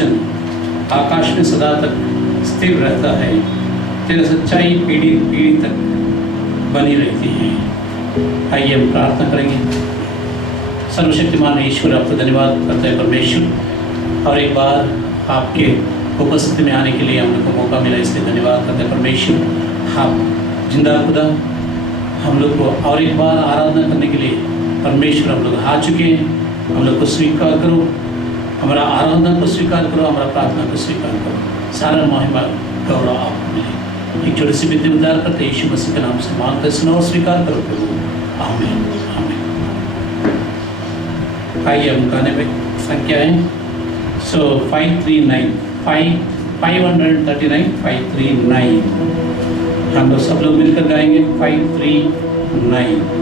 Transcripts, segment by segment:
वचन आकाश में सदा तक स्थिर रहता है। तेरी सच्चाई पीढ़ी पीढ़ी तक बनी रहती है। आइए हम प्रार्थना करेंगे। सर्वशक्तिमान ईश्वर, आपको धन्यवाद करते हैं परमेश्वर, और एक बार आपके उपस्थिति में आने के लिए हम लोग को मौका मिला, इसलिए धन्यवाद करते हैं परमेश्वर। आप जिंदा खुदा हम लोग को और एक बार आराधना करने के लिए परमेश्वर हम लोग आ चुके हैं। हम लोग को स्वीकार करो, हमारा आराधना को स्वीकार करो, हमारा प्रार्थना को स्वीकार करो। सारा महिमा गौरव आपको मिले। एक छोटी सी विनती उद्धार करते यीशु मसीह के नाम से मांगते, सुनो और स्वीकार करो प्रभु। आमीन आमीन। आइए हम गाने पे संख्या है 539 539 हम लोग सब लोग मिलकर गाएंगे 539।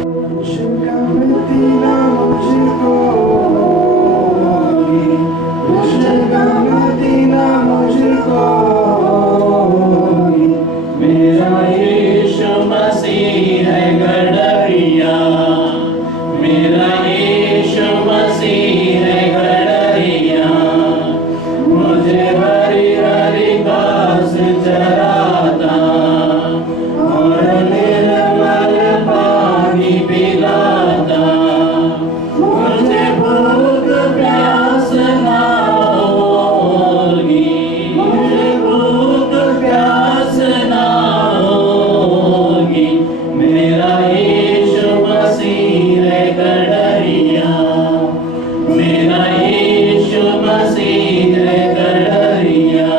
मेरा यीशु मसीह है गडरिया, मेरा यीशु मसीह है गडरिया, मुझे हरी हरी घास चराता और निर्मल पानी पिलाता। मुझे भूख प्यास ना होगी, मुझे भूख प्यास ना होगी। मेरा यीशु मसीह है गडरिया, मेरा यीशु मसीह है गडरिया।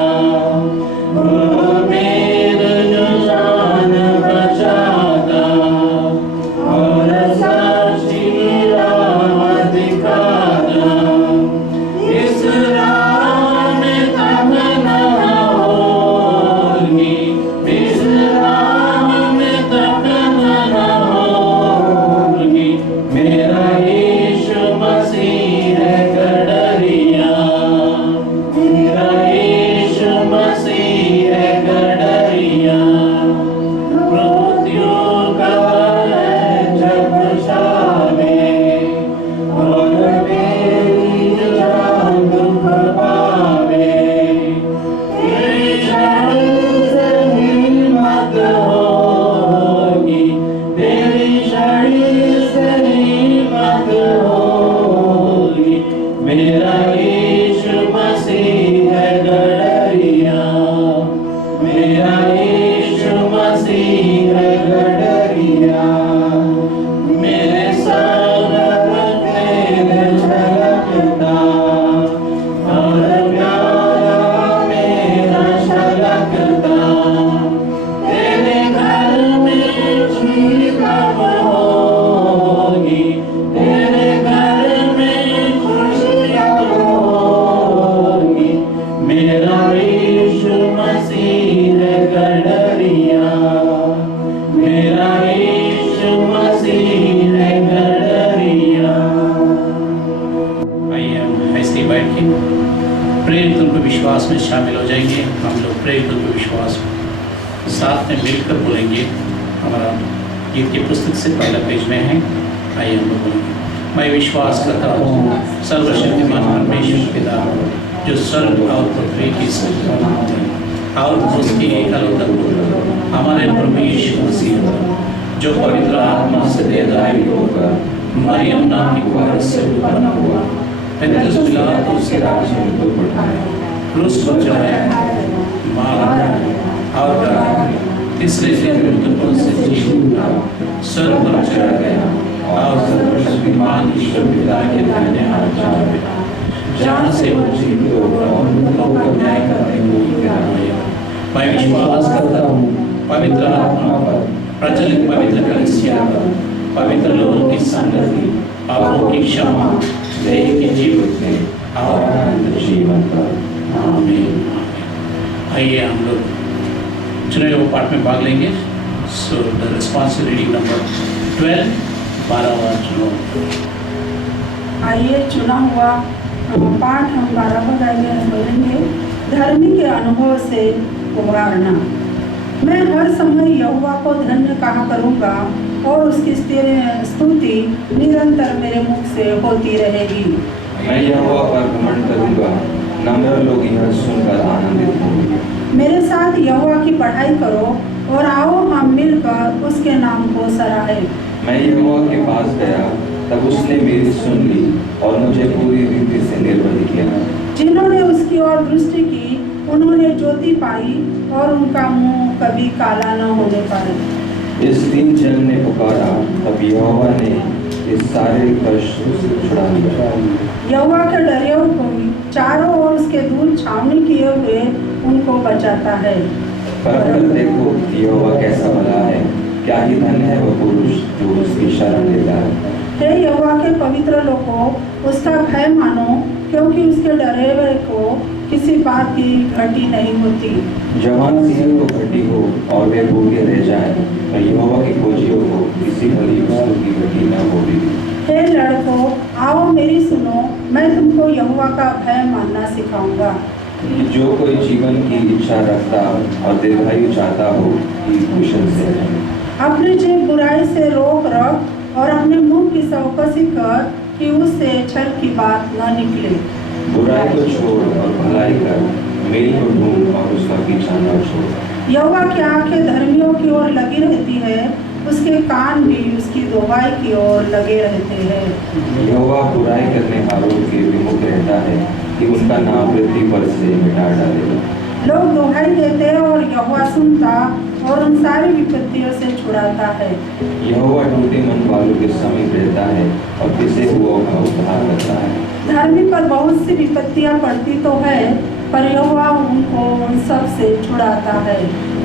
वो मेरे जान बचाता और सच्ची राह दिखाता। इस राह में थक ना होगी, इस राह में थक ना होगी। मेरा यीशु मसीह है गडरिया, मेरा यीशु मसीह है गडरिया। मृत्यु का है जगशाले और मेरी जान दुख पावे। तेरी शरण से हिम्मत होगी, तेरी शरण से हिम्मत होगी। मेरा यीशु मसीह है गडरिया, मेरा यीशु मसीह है गडरिया। मेरे संग तेरे झलकता और प्यारा मेरा झलकता। तेरे घर में खुशी कब होगी, तेरे घर में खुशी कब होगी। मेरा यीशु मसीह है गडरिया, मेरा यीशु मसीह है गडरिया। आइए हम ऐसे ही बैठ के प्रेरित उनको विश्वास में शामिल हो जाएंगे। हम लोग प्रेरित उनको विश्वास साथ में मिलकर बोलेंगे। हमारा गीत की पुस्तक से पहला पेज में है। आइए हम लोग बोलेंगे। मैं विश्वास करता हूँ सर्वशक्तिमान परमेश्वर पिता, जो स्वर्ग और पृथ्वी की सृष्टिकर्ता है, और उसके एकलौता पुत्र हमारे प्रभु यीशु मसीह, जो पवित्र आत्मा से देदाई होकर मरियम नाम की कुमारी से उत्पन्न हुआ, पिलातुस के राज्य में दुख उठाया, क्रूस पर चढ़ाया, मारा और तीसरे दिन मृतकों से जी उठा, स्वर्ग पर चढ़ा गया और सर्वशक्तिमान ईश्वर पिता के दाहिने हाथ जा बैठा, जहाँ से वो जीवितों और मृतकों का न्याय करने को आया। मैं विश्वास करता हूँ पवित्र आत्मा पर, प्रचलित पवित्र कलीसिया पर, पवित्र लोगों की संगति, पापों की क्षमा, देह के जीवन और अनंत जीवन पर। आमीन। आइए हम लोग चुने हुए पाठ में भाग लेंगे। So the responsive reading number 12, 12वां चुनाव। आइए चुना हुआ पाठ हम 12 बोलेंगे। धर्मी के अनुभव से उबारना। मैं हर समय यहोवा को धन्य कहा करूँगा और उसकी स्तुति निरंतर मेरे मुख से होती रहेगी। मैं यहोवा पर घमंड करूँगा ना मेरा लोग यह सुनकर आनंदित होंगे। मेरे साथ यहोवा की पढ़ाई करो और आओ हम मिलकर उसके नाम को सराहें। मैं यहोवा के पास गया, तब उसने मेरी सुन ली और मुझे पूरी रीति से निर्भय किया। जिन्होंने उसकी ओर दृष्टि की उन्होंने ज्योति पाई और उनका मुंह कभी काला न होने पाए। इस दिन जन ने पुकारा, तब यहोवा ने इस सारे कष्ट से छुड़ा लिया। यहोवा के डरे को चारों ओर उसके दूत छावनी किए हुए उनको बचाता है। परंतु देखो कि यहोवा कैसा भला है, क्या ही धन्य है वह पुरुष जो उसकी शरण लेता है। हे यहोवा के पवित्र लोगों, उसका भय मानो, क्योंकि उसके डरे हुए को किसी बात की घटी नहीं होती। जवान सिंह को घटी हो और वे भूखे रह जाए, और यहोवा की खोजियों को किसी भली वस्तु की घटी न होगी। हे लड़कों, आओ मेरी सुनो, मैं तुमको यहोवा का भय मानना सिखाऊंगा। कि जो कोई जीवन की इच्छा रखता और दीर्घायु चाहता हो, कि कुशल से रहे। अपनी जीभ बुराई से रोक रख और अपने मुंह की चौकसी कर कि उससे छल की बात न निकले। बुराई को छोड़ और भलाई कर, मेल को ढूंढ और उसका पीछा न छोड़। यहोवा की आंखें धर्मियों की ओर लगी रहती है, उसके कान भी उसकी दुहाई की ओर लगे रहते हैं। यहोवा बुराई करने वालों के विमुख रहता है, कि उनका नाम पृथ्वी पर से मिटा डालेगा। लोग दुहाई देते और यहोवा सुनता और उन सारी विपत्तियों से छुड़ाता है। यहोवा टूटे मन वालों के समीप रहता है और पिसे हुओं का उद्धार करता है। धर्मी पर बहुत सी विपत्तियां पड़ती तो है, पर यहोवा उनको उन सब से छुड़ाता है।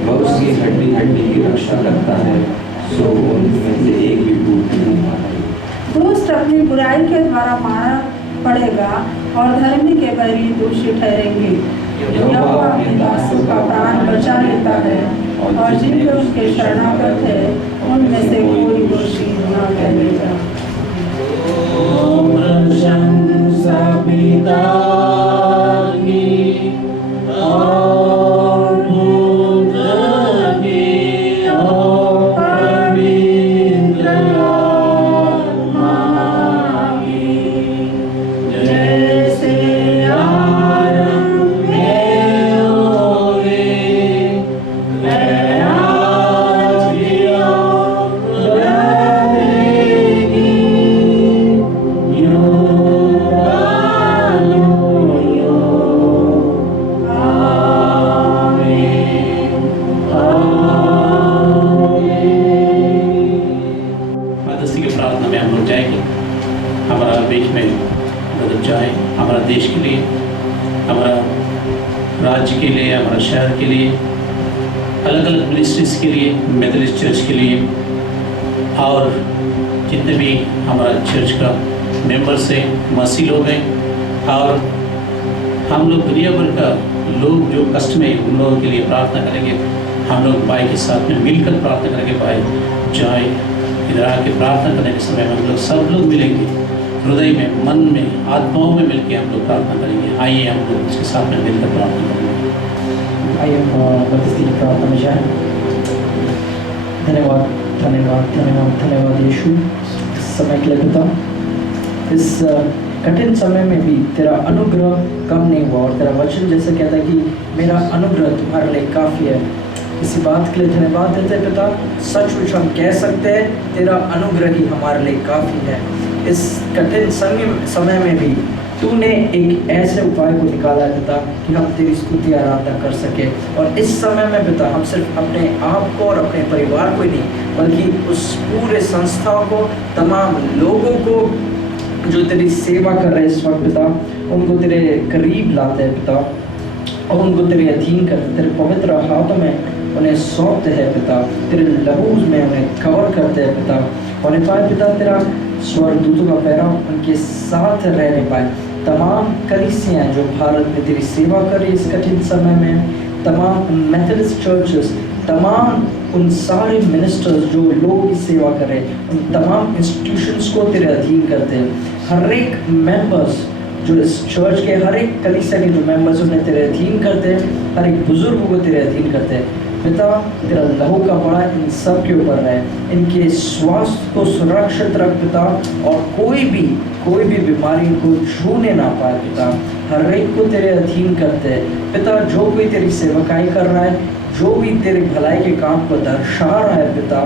वह उसकी हड्डी हड्डी की रक्षा करता है, सो उनमें से एक भी टूट नहीं पाती। दुष्ट अपनी बुराई के द्वारा मारा पड़ेगा और धर्मी के बैरी दोषी ठहरेंगे। यहोवा अपने दासों का प्राण बचा लेता है और जिनके उसके शरणागत है उनमें से कोई दोषी न ठहरेगा। प्रशंसा पिता की और पुत्र की और पवित्र आत्मा की, जैसे आरंभ में हुई, आज भी और रहेगी, मध्यस्थी की प्रार्थना में हम लोग जाएंगे। हमारा बीच में बदल जाए, हमारा देश के लिए, हमारा राज्य के लिए, हमारा शहर के लिए, अलग अलग मिनिस्ट्रीज के लिए, मेथोडिस्ट चर्च के लिए, और जितने भी हमारा चर्च का मेंबर्स हैं, मसीह लोग हैं, और हम लोग दुनिया भर का लोग जो कष्ट में उन लोगों के लिए प्रार्थना करेंगे। हम लोग भाई के साथ में मिलकर प्रार्थना करेंगे। भाई जाए इधर आके प्रार्थना करने के समय में हम लोग सब लोग मिलेंगे, हृदय में, मन में, आत्माओं में मिलकर हम लोग प्रार्थना करेंगे। आइए हम लोग उसके साथ में मिलकर प्रार्थना करेंगे। आइए मध्यस्थी की प्रार्थना में जाएं। धन्यवाद धन्यवाद धन्यवाद धन्यवाद यीशु, इस समय के लिए पिता। इस कठिन समय में भी तेरा अनुग्रह कम नहीं हुआ और तेरा वचन जैसे कहता है कि मेरा अनुग्रह तुम्हारे लिए काफ़ी है। इसी बात के लिए धन्यवाद देते हैं पिता। सचमुच हम कह सकते हैं तेरा अनुग्रह ही हमारे लिए काफ़ी है। इस कठिन समय में भी तूने एक ऐसे उपाय को निकाला है पिता कि हम तेरी स्तुति आराधना कर सके। और इस समय में पिता हम सिर्फ अपने आप को और अपने परिवार को ही नहीं, बल्कि उस पूरे संस्था को, तमाम लोगों को जो तेरी सेवा कर रहे हैं इस वक्त पिता, उनको तेरे करीब लाते हैं पिता और उनको तेरे अधीन करते, तेरे पवित्र हाथों में उन्हें सौंपते हैं पिता, तेरे लहू में उन्हें कवर करते हैं पिता। और पाए पिता तेरा स्वर्गदूतों का पैरा उनके साथ रहने पाए। तमाम कलीसियाँ जो भारत में तेरी सेवा कर रही इस कठिन समय में, तमाम मेथोडिस्ट चर्चेस, तमाम उन सारे मिनिस्टर्स जो लोगों की सेवा करें, उन तमाम इंस्टीट्यूशंस को तेरे अधीन करते हैं। हर एक मेंबर्स जो इस चर्च के हर एक कलीसिया के जो मेंबर्स उन्हें तेरे अधीन करते हैं, हर एक बुजुर्ग को तेरे अधीन करते हैं पिता। तेरा लहू का बड़ा इन सब के ऊपर रहे, इनके स्वास्थ्य को सुरक्षित रख पिता, और कोई भी बीमारी इनको छूने ना पाए पिता। हर एक को तेरे अधीन करते हैं पिता। जो कोई तेरी सेवकाई कर रहा है, जो भी तेरे भलाई के काम को दर्शा रहा है पिता,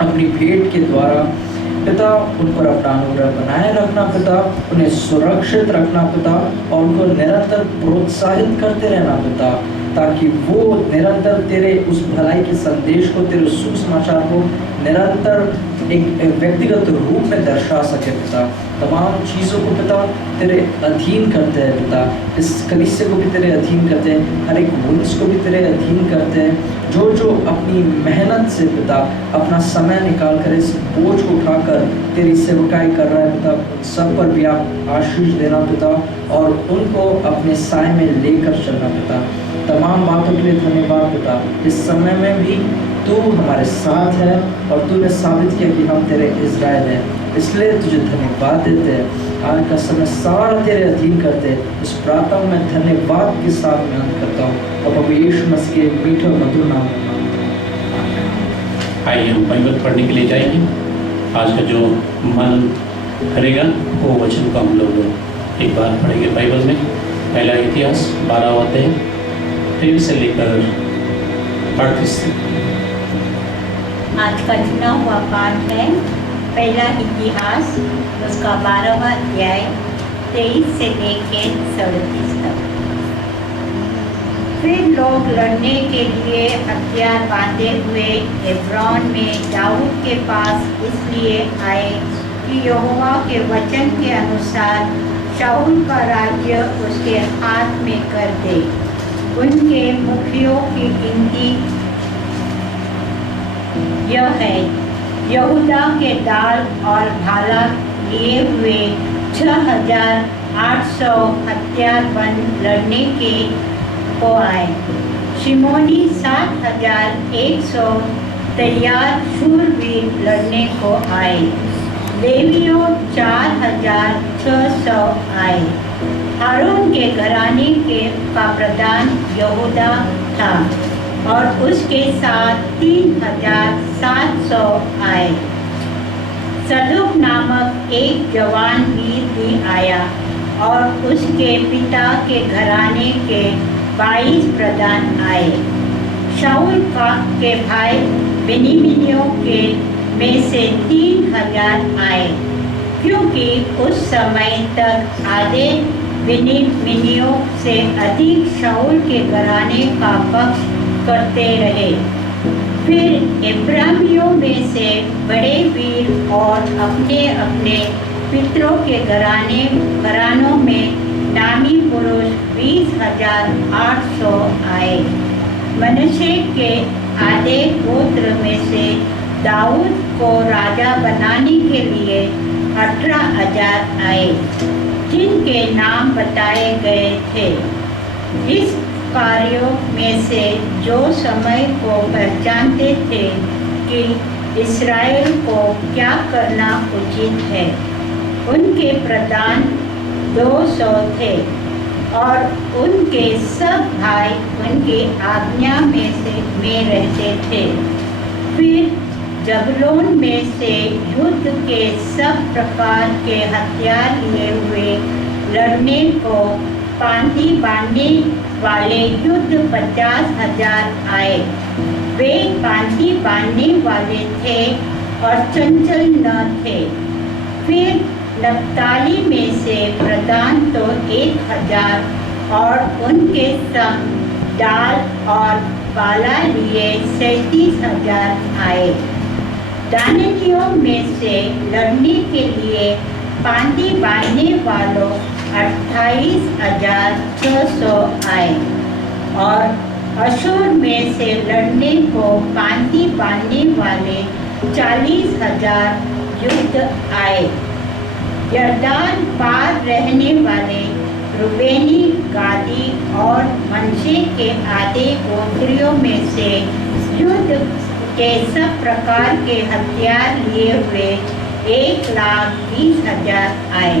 अपनी भेंट के द्वारा पिता, उन पर अपना अनुग्रह बनाए रखना पिता, उन्हें सुरक्षित रखना पिता, और उनको निरंतर प्रोत्साहित करते रहना पिता, ताकि वो निरंतर तेरे उस भलाई के संदेश को, तेरे सुसमाचार को निरंतर एक व्यक्तिगत रूप में दर्शा सके पिता। तमाम चीज़ों को पिता तेरे अधीन करते हैं पिता। इस कलीसिया को भी तेरे अधीन करते हैं, हर एक वंश को भी तेरे अधीन करते हैं। जो अपनी मेहनत से पिता अपना समय निकाल कर इस बोझ को उठाकर तेरी सेवकाई कर रहा है पिता, सब पर भी आप आशीष देना पिता, और उनको अपने साय में लेकर चलना पिता। तमाम बातों के लिए धन्यवाद पिता। इस समय में भी तू हमारे साथ है, और तूने साबित किया कि हम तेरे इज़राइल हैं, इसलिए तुझे धन्यवाद देते हैं। आज का समय सारा तेरे अधीन करते हैं। इस प्रार्थना में धन्यवाद के साथ मैं अंत करता हूँ, और प्रभु यीशु मसीह के मीठे और मधुर नाम में मांगता हूँ। आइए हम बाइबल पढ़ने के लिए जाएंगे। आज का जो मन करेगा वो वचन को हम लोग एक बार पढ़ेंगे बाइबल में। पहला इतिहास 12वां अध्याय 23 से लेकर 38 तक। आज का चुना हुआ पाठ है पहला इतिहास, उसका 12वां अध्याय 23 से लेके 37 तक। फिर लोग लड़ने के लिए हथियार बांधे हुए हेब्रोन में दाऊद के पास इसलिए आए कि यहोवा के वचन के अनुसार शाऊल का राज्य उसके हाथ में कर दे। उनके मुखियों की गिनती यह है, यहूदा के दाल और भाला लिए हुए 6,800 हथियारबंद लड़ने के को आए। शिमोनी 7,100 तैयार शूरवीर लड़ने को आए। लेवियों 4,600 आए। हारून के घराने का प्रधान यहूदा था, और उसके साथ 3,700 आए। सदूक नामक एक जवान वीर भी आया, और उसके पिता के घराने के 22 प्रधान आए। शाऊल के भाई बेनिमिनियों के में से 3,000 आए, क्योंकि उस समय तक आधे बेनिमिनियों से अधिक शाऊल के घराने का पक्ष करते रहे। फिर इब्राहिमियों में से बड़े वीर और अपने अपने पितरों के घरानों में नामी पुरुष 20,800 आए। मनश्शे के आधे गोत्र में से दाऊद को राजा बनाने के लिए 18,000 आए, जिनके नाम बताए गए थे। इस कार्यों में से जो समय को पहचानते थे कि इस्राएल को क्या करना उचित है, उनके प्रधान 200 थे, और उनके सब भाई उनकी आज्ञा में रहते थे। फिर जबूलून में से युद्ध के सब प्रकार के हथियार लिए हुए लड़ने को पांति बांधने वाले युद्ध 50,000 आए। वे पांति बांधने वाले थे और चंचल न थे। फिर नप्ताली में से प्रधान तो 1,000 और उनके संग डाल और बाला लिए 37,000 आए। दानियों में से लड़ने के लिए पांति बांधने वालों 28,600 आए, और अशूर में से लड़ने को पांति बांधने वाले 40,000 युद्ध आए। यरदान पार रहने वाले रूबेनी, गादी और मनश्शे के आधे गोत्रियों में से युद्ध के सब प्रकार के हथियार लिए हुए 1,20,000 आए।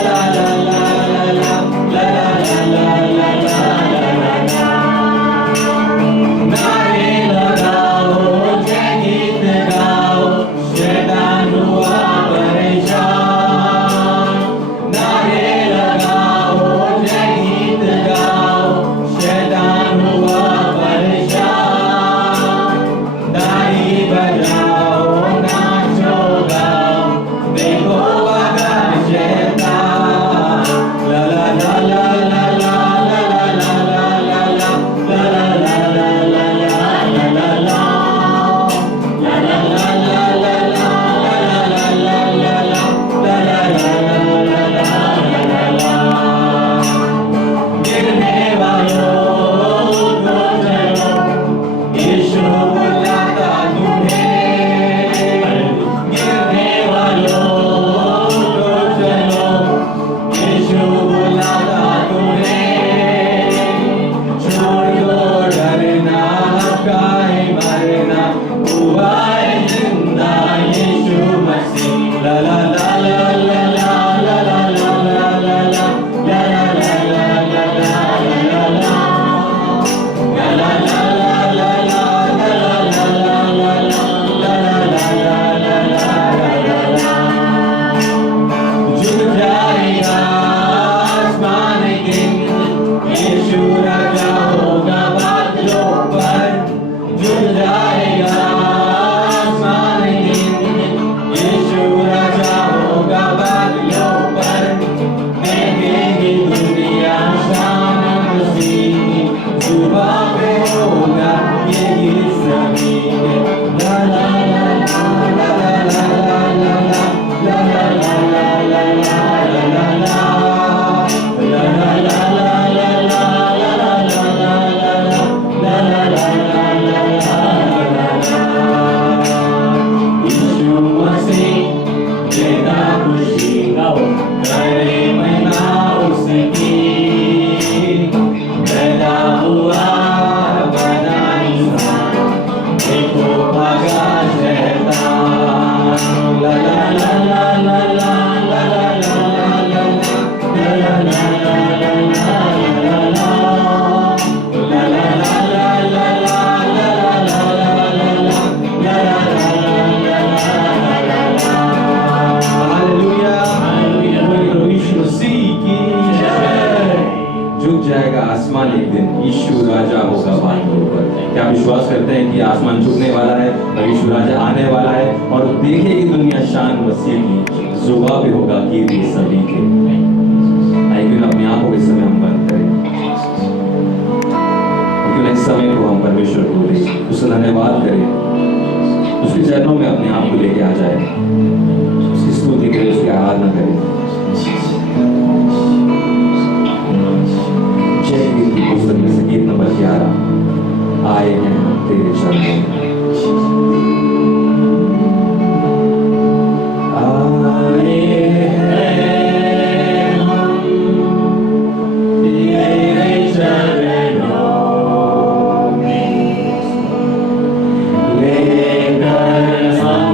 देखो भागा शैतान। ला ला ला ला ला ला ला ला ला ला ला ला ला जाएगा आसमान एक दिन, यीशु राजा होगा बादलों पर। क्या विश्वास करते हैं कि आसमान झुकने वाला है और यीशु राजा आने वाला है और देखेगी दुनिया शान मसीह की, जुबा पे होगा कीर्ति सभी के। आइए अपनी आंखों के समय हम बंद करें, क्योंकि इस समय को हम परमेश्वर को दें, उसका धन्यवाद करें, उसके चरणों में अपने आप को लेके आ जाए, उसकी स्तुति करें, उसकी आराधना करें। पुस्तक में से गीत नंबर 11, आए हैं हम तेरे चरणों में। आए हैं हम तेरे चरणों में, लेकर हम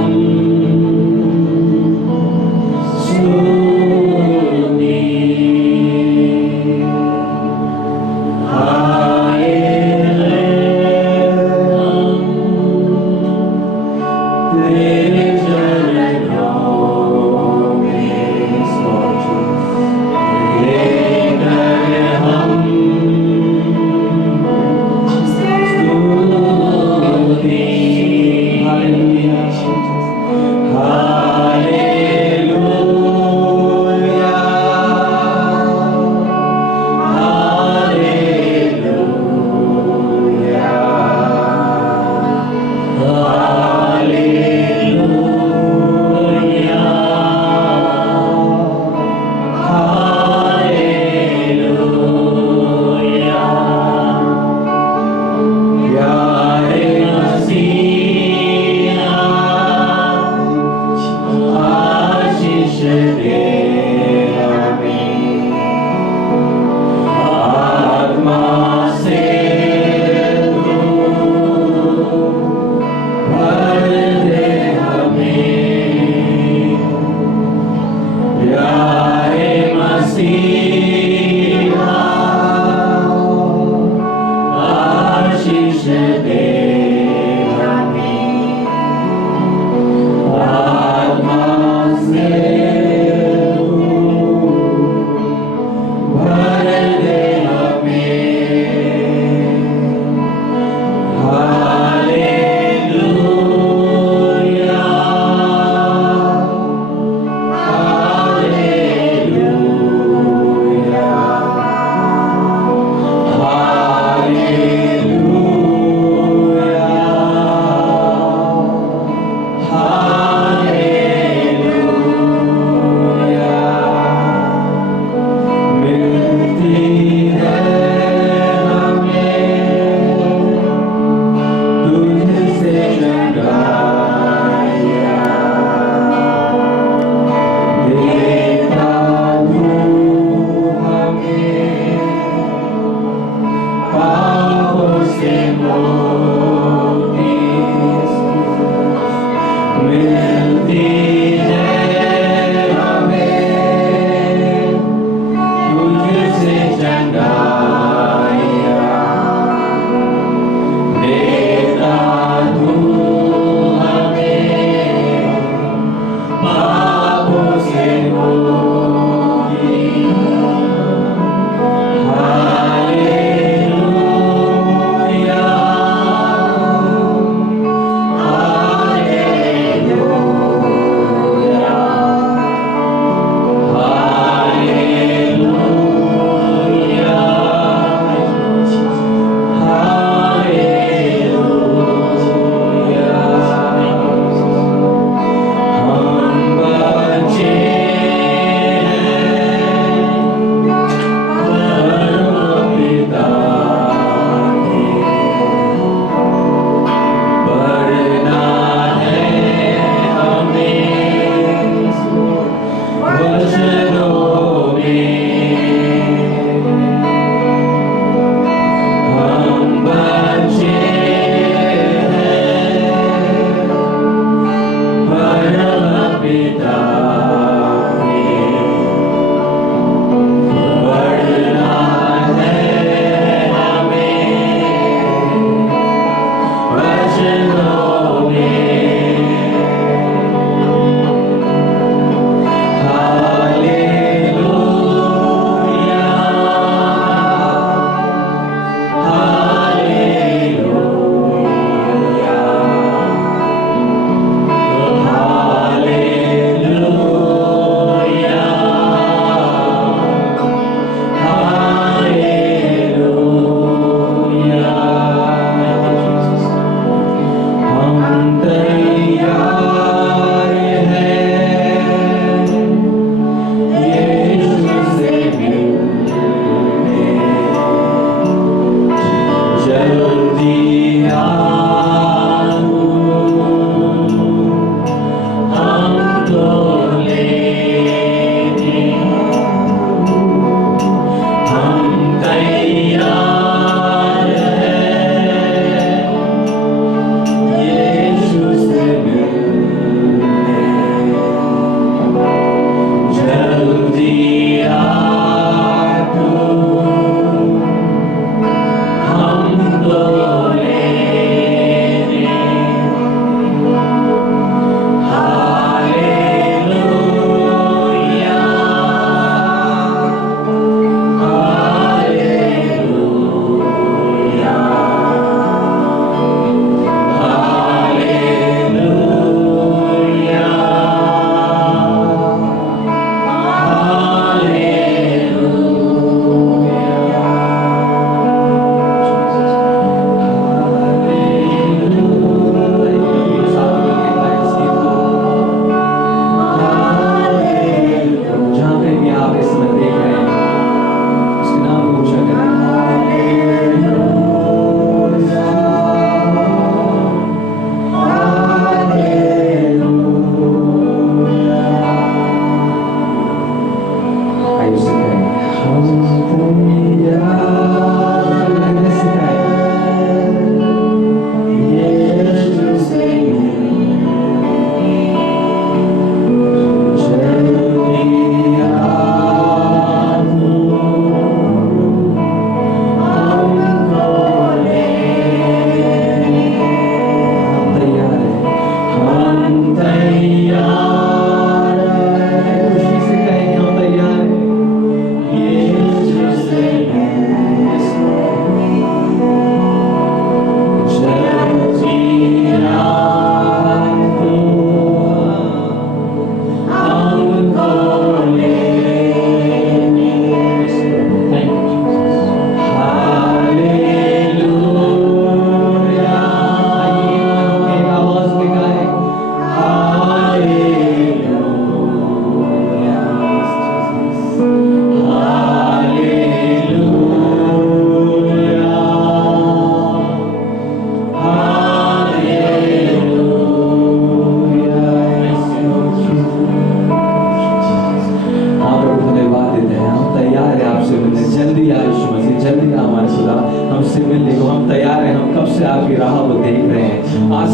Hallelujah.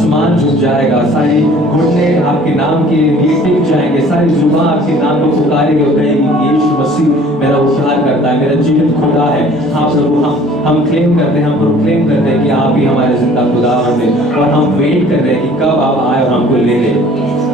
आसमान झुक जाएगा, सारी घुटने आपके नाम के लिए टिक जाएंगे, सारी जुबान आपके नाम को पुकारेगी और कहेगी यीशु मसीह मेरा उद्धार करता है, मेरा जीवित खुदा है। हाँ प्रभु, हम क्लेम करते हैं, हम प्रोक्लेम करते हैं कि आप ही हमारे जिंदा खुदावंद हैं और हम वेट कर रहे हैं कि कब आप आए और हमको ले ले।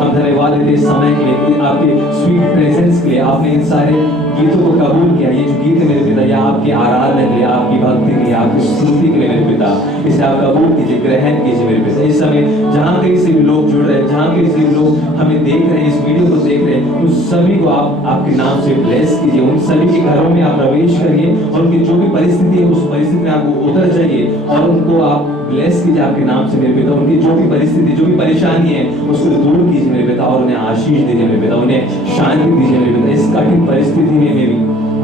हम धन्यवाद देते इस समय के लिए, आपके स्वीट प्रेजेंस के लिए। आपने इन सारे गीतों को कबूल किया। ये जो गीत है मेरे पिता, या आपकी आराधना के लिए, आपकी भक्ति के लिए, आपकी स्तुति के लिए मेरे पिता, इसे आप कबूल कीजिए, ग्रहण कीजिए मेरे पिता। इस समय जहाँ कहीं से भी लोग जुड़ रहे हैं, जहाँ कहीं से भी लोग हमें देख रहे हैं, इस वीडियो को देख रहे हैं, उन सभी को आप आपके नाम से ब्लेस कीजिए। उन सभी के घरों में आप प्रवेश करिए और उनकी जो भी परिस्थिति है उस परिस्थिति में आप उतर जाइए और उनको आप ब्लेस कीजिए आपके नाम से मेरे पिता। उनकी जो भी परिस्थिति, जो भी परेशानी है उसको दूर कीजिए मेरे पिता और उन्हें आशीष दीजिए मेरे पिता, उन्हें शांति दीजिए मेरे पिता। इस कठिन परिस्थिति में भी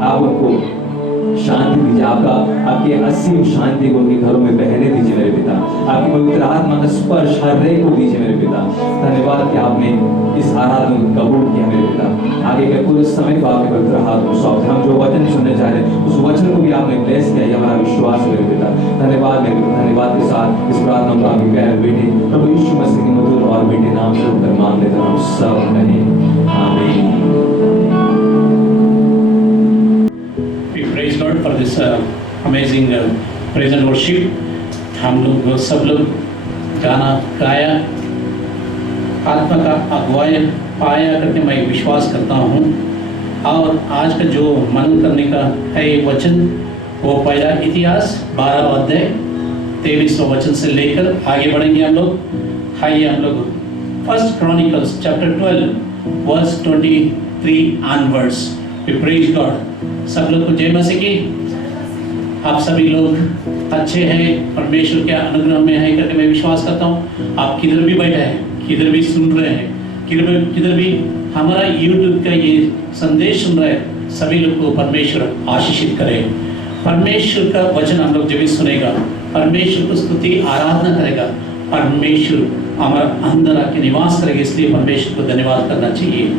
आप उनको शांति दीजिए, आपके असीम शांति को उनके घरों में बहने दीजिए मेरे पिता। आपकी पवित्र आत्मा का स्पर्श हर एक को दीजिए मेरे पिता। धन्यवाद कि आपने इस आराधना को कबूल किया मेरे पिता। आगे के पूरे समय को आपके पवित्र हाथ में सौंपते। हम जो वचन सुनने जा रहे हैं उस वचन को भी आपने ब्लेस किया, ये हमारा विश्वास है मेरे पिता। धन्यवाद मेरे पिता। धन्यवाद के साथ इस प्रार्थना को आपके प्यारे बेटे प्रभु यीशु मसीह के मधुर और बेटे नाम से होकर मांग लेते हैं हम सब कहें आमीन। Praise God for this amazing praise and worship. हम लोग सब लोग गाना गाया, आत्मा का अगुवाई पाया करके मैं विश्वास करता हूँ। और आज का जो मनन करने का है वचन, वो पहला इतिहास 12 अध्याय 23वां वचन से लेकर आगे बढ़ेंगे हम लोग। आइए हम लोग first Chronicles chapter 12 verse 23 onwards. Praise God. सब लोग को जय मसीह की। आप सभी लोग अच्छे हैं, परमेश्वर के अनुग्रह में है करके मैं विश्वास करता हूँ। आप किधर भी बैठे हैं, किधर भी सुन रहे हैं, किधर भी हमारा यूट्यूब का ये संदेश सुन रहे हैं, सभी लोग को परमेश्वर आशीषित करे। परमेश्वर का वचन हम लोग जब भी सुनेगा, परमेश्वर को स्तुति आराधना करेगा, परमेश्वर हमारा अंदर आके निवास करेगा। इसलिए परमेश्वर को धन्यवाद करना चाहिए।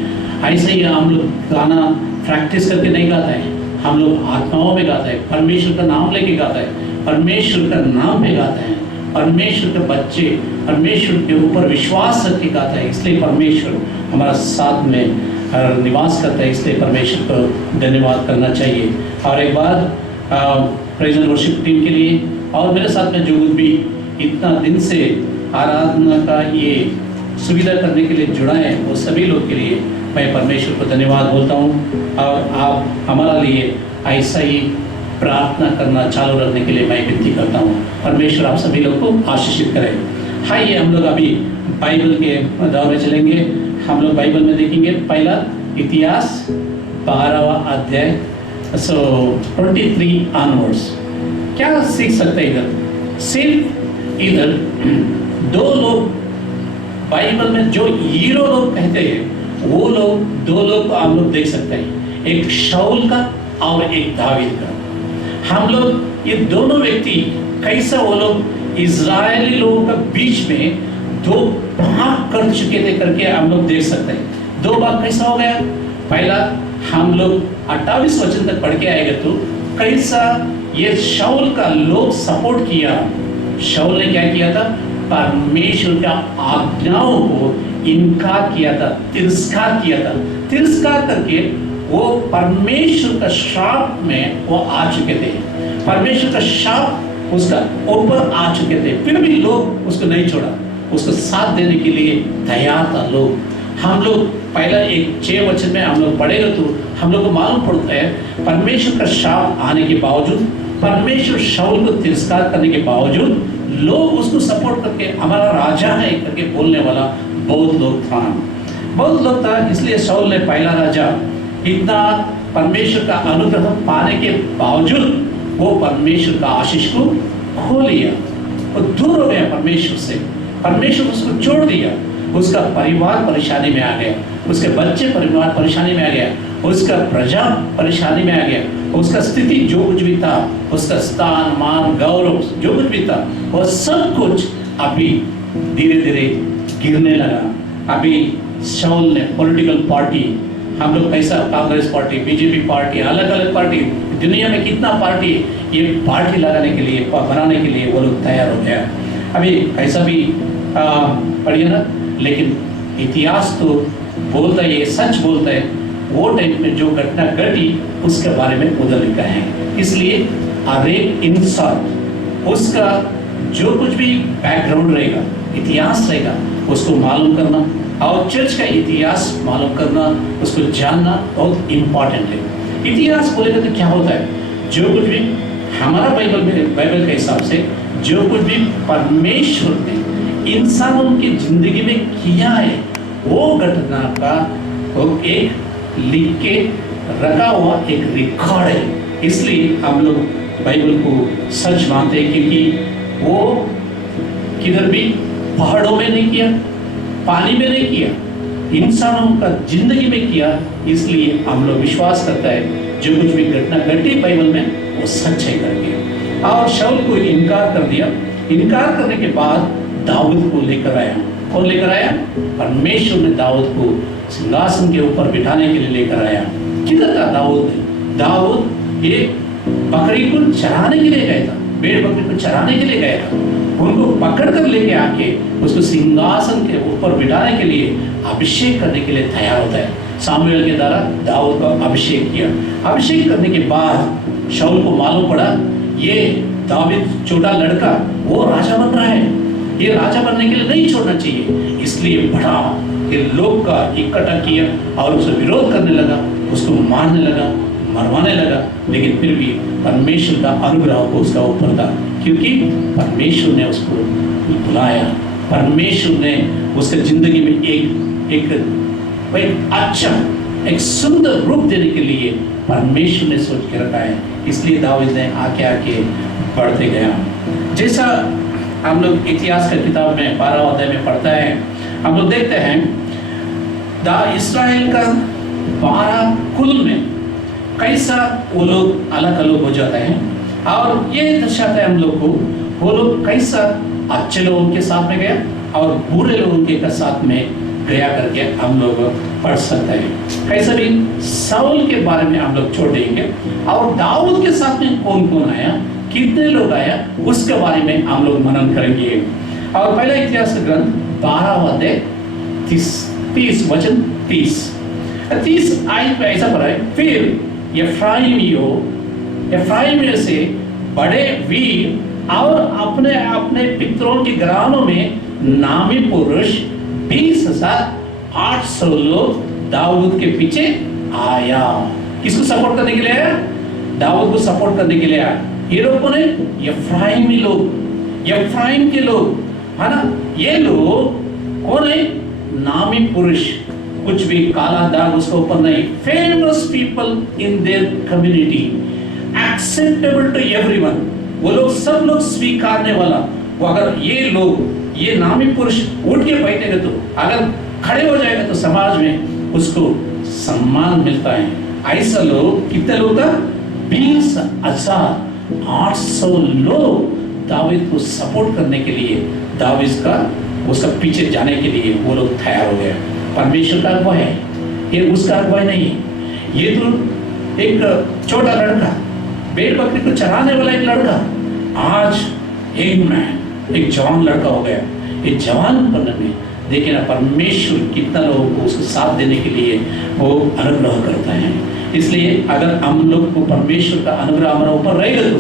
ऐसे ही हम लोग गाना प्रैक्टिस करके नहीं गाते हैं, हम लोग आत्माओं में गाते हैं, परमेश्वर का नाम लेके गाते हैं, परमेश्वर का नाम पे गाते हैं। परमेश्वर के बच्चे परमेश्वर के ऊपर विश्वास रख के गाते हैं, इसलिए परमेश्वर हमारा साथ में निवास करता है। इसलिए परमेश्वर को धन्यवाद करना चाहिए। और एक बार प्रेज एंड वर्शिप टीम के लिए और मेरे साथ में जो भी इतना दिन से आराधना का ये सुविधा करने के लिए जुड़ा है, वो सभी लोग के लिए मैं परमेश्वर को धन्यवाद बोलता हूँ। और आप हमारा लिए ऐसा ही प्रार्थना करना चालू रखने के लिए मैं विनती करता हूँ। परमेश्वर आप सभी लोग को आशीषित करें। आइए हम लोग अभी बाइबल के दौर में चलेंगे। हम लोग बाइबल में देखेंगे पहला इतिहास 12वां अध्याय 23 ऑनवर्ड्स। क्या सीख सकते हैं इधर? सिर्फ इधर दो लोग बाइबल में जो हीरो लोग कहते हैं, वो लोग दो लोग को हम लोग देख सकते हैं, एक शाऊल का और एक दावीद का। हम लोग ये दोनों व्यक्ति कैसा वो लोग इजरायली लोगों के बीच में दो भाग कर चुके थे करके हम लोग देख सकते हैं। दो भाग कैसा हो गया? पहला हम लोग 28 वचन तक पढ़ के आएगा तो कैसा ये शाऊल का लोग सपोर्ट किया। शाऊल ने क्या किया था? परमेश्वर का आज्ञाओं को इनकार किया था, तिरस्कार किया था। तिरस्कार करके वो परमेश्वर का श्राप में वो आ चुके थे। परमेश्वर का श्राप उसका ऊपर आ चुके थे, फिर भी लोग उसको नहीं छोड़ा, उसको साथ देने के लिए तैयार था लोग। हम लोग पहला एक 6 वचन में हम लोग पढ़ेगा तो हम लोग को मालूम पड़ता है परमेश्वर का श्राप आने के बावजूद, परमेश्वर शाऊल को तिरस्कार करने के बावजूद लोग उसको सपोर्ट करके हमारा राजा है करके बोलने वाला बहुत लोग था। इसलिए शाऊल ने पहला राजा इतना परमेश्वर का अनुग्रह पाने के बावजूद वो परमेश्वर का आशीष को खो लिया, वो दूर हो गया परमेश्वर से। परमेश्वर उसको छोड़ दिया, उसका परिवार परेशानी में आ गया, उसके बच्चे परिवार परेशानी में आ गया, उसका प्रजा परेशानी में आ गया, उसका स्थिति जो कुछ भी था, उसका स्थान मान गौरव जो कुछ भी था, वो सब कुछ अभी धीरे धीरे गिरने लगा। अभी शाऊल ने पॉलिटिकल पार्टी, हम लोग कैसा कांग्रेस पार्टी, बीजेपी पार्टी, अलग अलग पार्टी, दुनिया में कितना पार्टी, ये पार्टी लगाने के लिए बनाने के लिए वो लोग तैयार हो गया। अभी कैसा भी पढ़िए ना, लेकिन इतिहास तो बोलता है, ये सच बोलता है, वो टाइम में जो घटना घटी उसके बारे में उधर लिखा है। इसलिए हर एक इंसान उसका जो कुछ भी बैकग्राउंड रहेगा, इतिहास रहेगा, उसको मालूम करना और चर्च का इतिहास मालूम करना, उसको जानना बहुत इम्पोर्टेंट है। इतिहास बोलेगा तो क्या होता है, जो कुछ भी हमारा बाइबल के हिसाब से जो कुछ भी परमेश्वर ने इंसानों की जिंदगी में किया है वो घटना का वो एक लिख के रखा हुआ एक रिकॉर्ड है। इसलिए हम लोग बाइबल को सच मानते हैं, क्योंकि वो किधर भी पहाड़ों में नहीं किया, पानी में नहीं किया, इंसानों का जिंदगी में किया। इसलिए हम लोग विश्वास करता है जो कुछ भी घटना घटी बाइबल में वो सच है करके। और शाऊल को इनकार कर दिया। इनकार करने के बाद दाऊद को लेकर आया। कौन लेकर आया? परमेश्वर ने दाऊद को सिंहासन के ऊपर बिठाने के लिए लेकर आया। किधर था दाऊद? दाऊद ये बकरी को चराने के लिए गया था, भेड़ बकरी को चराने के लिए गया था। उनको पकड़ कर लेके आके उसको सिंहासन के ऊपर बिठाने के लिए अभिषेक करने के लिए तैयार होता है। सामुएल के द्वारा दाऊद का अभिषेक किया। अभिषेक करने के बाद शाऊल को मालूम पड़ा ये दाऊद छोटा लड़का वो राजा बन रहा है, ये राजा बनने के लिए नहीं छोड़ना चाहिए। इसलिए बड़ा ये लोग का इकट्ठा किया और उसे विरोध करने लगा, उसको मारने लगा, मरवाने लगा। लेकिन फिर भी परमेश्वर का अनुग्रह उसका ऊपर था, क्योंकि परमेश्वर ने उसको बुलाया। परमेश्वर ने उसके जिंदगी में एक अच्छा एक सुंदर रूप देने के लिए परमेश्वर ने सोच के रखा है। इसलिए दाऊद ने आके बढ़ते गया। जैसा हम लोग इतिहास का किताब में 12 अध्याय में पढ़ता है, हम लोग देखते हैं इस्राएल का 12 कुल में कैसा वो लोग अलग अलग हो जाते हैं। और ये दर्शाता है हम लोग को वो लोग कैसा अच्छे लोगों के साथ में गया और बुरे लोगों के साथ में गया करके हम लोग पढ़ सकते हैं। कैसा भी शाऊल के बारे में हम लोग छोड़ देंगे और दाऊद के साथ में कौन कौन आया, कितने लोग आया, उसके बारे में हम लोग मनन करेंगे। और पहला इतिहास का ग्रंथ 12 अध्याय 30 वचन 30 आयत में ऐसा पढ़ा है, फिर एफ्राइमियों से बड़े वीर और अपने अपने पितरों के घरानों में नामी पुरुष 20,800 लोग दाऊद के पीछे आया। किसको सपोर्ट करने के लिए आया? दाऊद को सपोर्ट करने के लिए आया। ये लोग कौन है? एफ्राइमी लोग, एफ्राइम के लोग, है ना। ये लोग कौन है? नामी पुरुष, कुछ भी काला दाग उसके ऊपर नहीं। Famous people in their community, acceptable to everyone. वो लोग सब लोग स्वीकारने वाला। वो अगर ये लोग ये नामी पुरुष उठ के बैठेगा तो अगर खड़े हो जाएगा तो समाज में उसको सम्मान मिलता है। ऐसा लोग कितने लोग था? 20,800 लोग दाऊद को सपोर्ट करने के लिए, दाऊद का उसका पीछे जाने के लिए वो लोग तैयार हो गए। परमेश्वर का अगुवाई है, ये उसका अगुवाई नहीं है। ये तो एक छोटा लड़का, भेड़ बकरी को चराने वाला एक लड़का, आज एक जवान लड़का हो गया। ये जवान बनने में देखिए ना परमेश्वर कितना लोगों को उसको साथ देने के लिए वो अनुग्रह करता है। इसलिए अगर हम लोग को परमेश्वर का अनुग्रह हमारा ऊपर रहेगा तो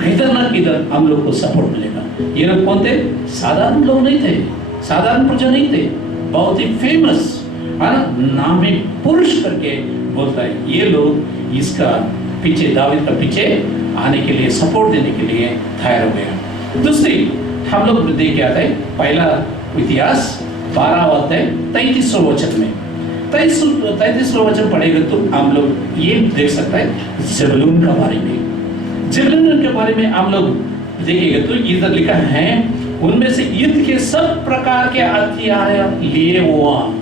किधर ना किधर हम लोग को सपोर्ट मिलेगा। ये लोग कौन थे? साधारण लोग नहीं थे, साधारण प्रजा नहीं थे, बहुत ही फेमस, है ना, नामी पुरुष करके बोलता है। ये लोग इसका पीछे, दाऊद का पीछे आने के लिए, सपोर्ट देने के लिए तैयार हो गया। दूसरी हम लोग देख के आते हैं पहला इतिहास 12 अध्याय 33वां वचन में। 33वां वचन पढ़ेगा तो हम लोग ये देख सकते हैं ज़बूलून के बारे में। ज़बूलून के बारे में हम लोग देखिएगा तो इधर लिखा है, उनमें से युद्ध के सब प्रकार के हथियार लिए हुआ।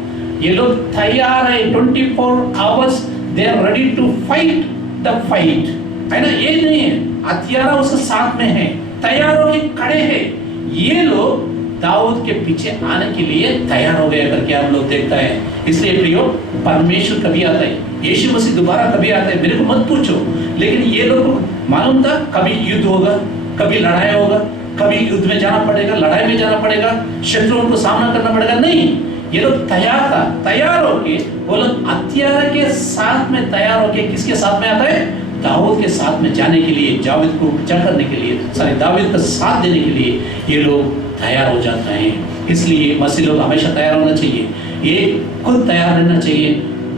ये लोग तैयार है, 24 hours they are ready to fight the fight, है ना। ये नहीं है हथियार उसके साथ में है, तैयार होके खड़े हैं। ये लोग दाऊद के पीछे आने के लिए तैयार हो गए करके हम लोग देखता है। इसलिए प्रियो, परमेश्वर कभी आता है, यीशु मसीह दोबारा कभी आता है, मेरे को मत पूछो, लेकिन ये लोग मालूम था कभी युद्ध होगा, कभी लड़ाई होगा, कभी युद्ध में जाना पड़ेगा, लड़ाई में जाना पड़ेगा, शत्रुओं को सामना करना पड़ेगा, नहीं। ये लोग तैयार होके, वो लोग हथियार के साथ में तैयार होके किसके साथ में आता है? दाऊद के साथ में जाने के लिए, जावेद को पीछा करने के लिए, दाऊद का साथ देने के लिए ये लोग तैयार हो जाते हैं। इसलिए मसीह लोग हमेशा तैयार होना चाहिए। एक खुद तैयार रहना चाहिए,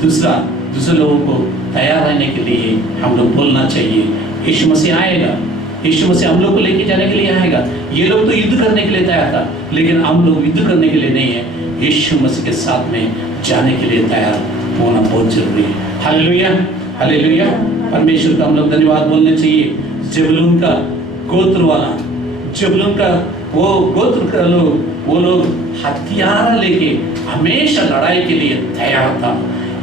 दूसरे लोगों को तैयार रहने के लिए हम लोग बोलना चाहिए। यीशु मसीह आएगा, यीशु मसीह हम लोग को लेके जाने के लिए आएगा। ये लोग तो युद्ध करने के लिए तैयार था, लेकिन हम लोग युद्ध करने के लिए नहीं है, यीशु मसीह के साथ में जाने के लिए तैयार होना बहुत जरूरी है। Hallelujah, hallelujah. परमेश्वर का हम लोग धन्यवाद बोलने चाहिए। जबूलून का गोत्र वाला, जबूलून का वो गोत्र का लोग, वो लोग हथियार लेके हमेशा लड़ाई के लिए तैयार था।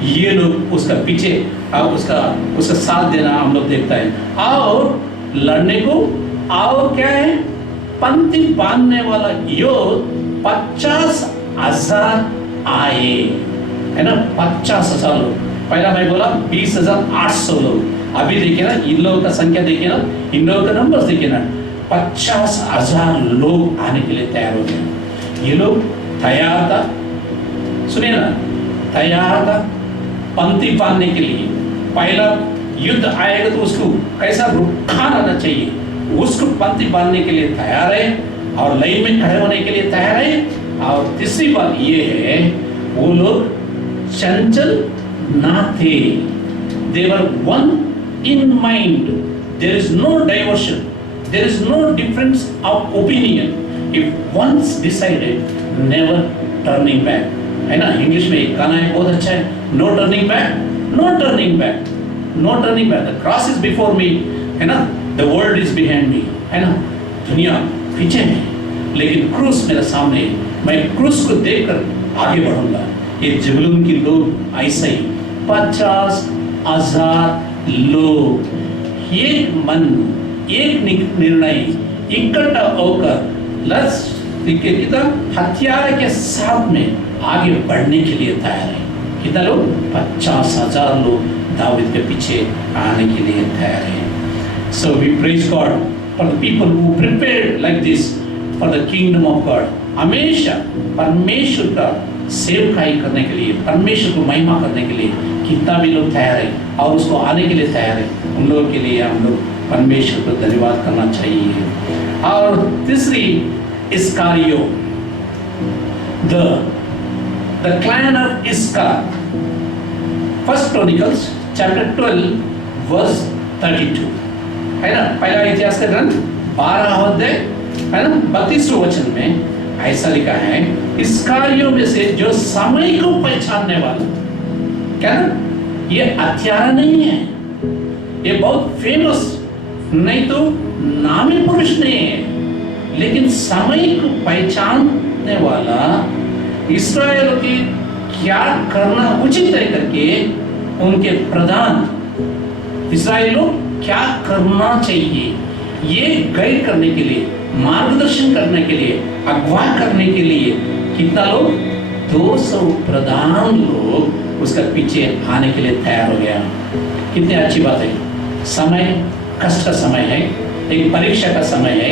ये लोग उसका पीछे उसका साथ देना हम लोग देखता है। और लड़ने को, और क्या है, पंक्ति बांधने वाला योद्धा 50,000 आए, है ना, 50,000 लोग। पहला मैं बोला 20,800 लोग। अभी देखिए ना, इन लोगों का संख्या देखिए ना, इन लोगों का नंबर देखिए ना, 50,000 लोग आने के लिए तैयार हो गए। ये लोग तैयार था, सुनिए ना, तैयार था पंक्ति बांधने के लिए। पहला युद्ध आएगा तो उसको कैसा रुखा रहना चाहिए, उसको पंक्ति बांधने के लिए तैयार है और लाइन में खड़े होने के लिए तैयार है। और तीसरी बात ये है, वो लोग चंचल ना थे। They were one in mind. There is no diversion. There is no difference of opinion. If once decided, never turning back. है ना, इंग्लिश में एक गाना है बहुत अच्छा है, no turning back, no turning back, no turning back. The cross is before me, है ना, the world is behind me, है ना, दुनिया पीछे है, लेकिन क्रूस मेरे सामने है, मैं क्रूस को देखकर आगे बढ़ूंगा। ये जबूलून के लोग ऐसा ही 50,000 लोग, एक मन, एक निर्णय, इकट्ठा होकर हथियार के साथ में आगे बढ़ने के लिए तैयार है। कितना लोग? 50,000 लोग दाऊद के पीछे आने के लिए तैयार है। So we praise God for the people who prepared like this for the kingdom of God. हमेशा परमेश्वर का सेवकाई करने के लिए, परमेश्वर को महिमा करने के लिए कितना भी लोग तैयार है और उसको आने के लिए तैयार है, उन लोगों के लिए हम लोग परमेश्वर को धन्यवाद करना चाहिए। और तीसरी, इस्कारियो, the clan of Issachar, First Chronicles chapter 12 verse 32, है ना, पहला इतिहास का ग्रंथ 12 अध्याय, है ना, 32वें वचन में ऐसा लिखा है, इस्कारियों में से जो समय को पहचानने वाला, क्या ना, ये हत्यारा नहीं है, ये बहुत फेमस नहीं तो नामी पुरुष नहीं है, लेकिन समय को पहचानने वाला, इस्राएल के क्या करना उचित है करके उनके प्रधान, इस्राएलों क्या करना चाहिए, ये गाइड करने के लिए, मार्गदर्शन करने के लिए, अगवा करने के लिए कितना लोग? 200 प्रधान लोग उसका पीछे आने के लिए तैयार हो गया। कितनी अच्छी बात है। समय कष्ट का समय है, एक परीक्षा का समय है।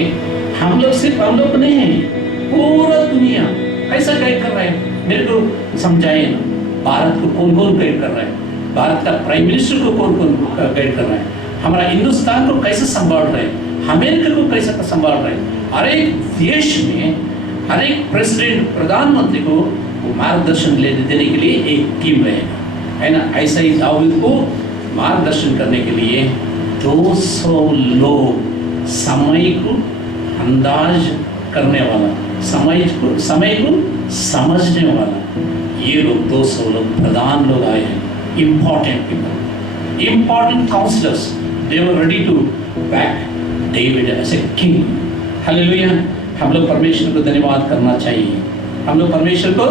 हम लोग सिर्फ हम लोग नहीं है, पूरा दुनिया कैसा गाइड कर रहा है, मेरे को समझाइए ना। भारत को कौन कौन गाइड कर रहा है, भारत का प्राइम मिनिस्टर को कौन कौन गाइड कर रहा है, हमारा हिंदुस्तान को कैसे संभाल रहे हैं, अमेरिका को कैसे संभाल रहे हैं। हर एक देश में हर एक प्रेसिडेंट, प्रधानमंत्री को मार्गदर्शन देने के लिए एक टीम रहेगा, है ना। ऐसा ही दाऊद को मार्गदर्शन करने के लिए 200 लोग, समय को अंदाज करने वाला, समय को समझने वाला, ये लोग 200 लोग प्रधान लोग आए हैं। Important people, important counsellors, they were ready to back David as a king. Hallelujah. हम लोग परमेश्वर को धन्यवाद करना चाहिए, हम लोग परमेश्वर को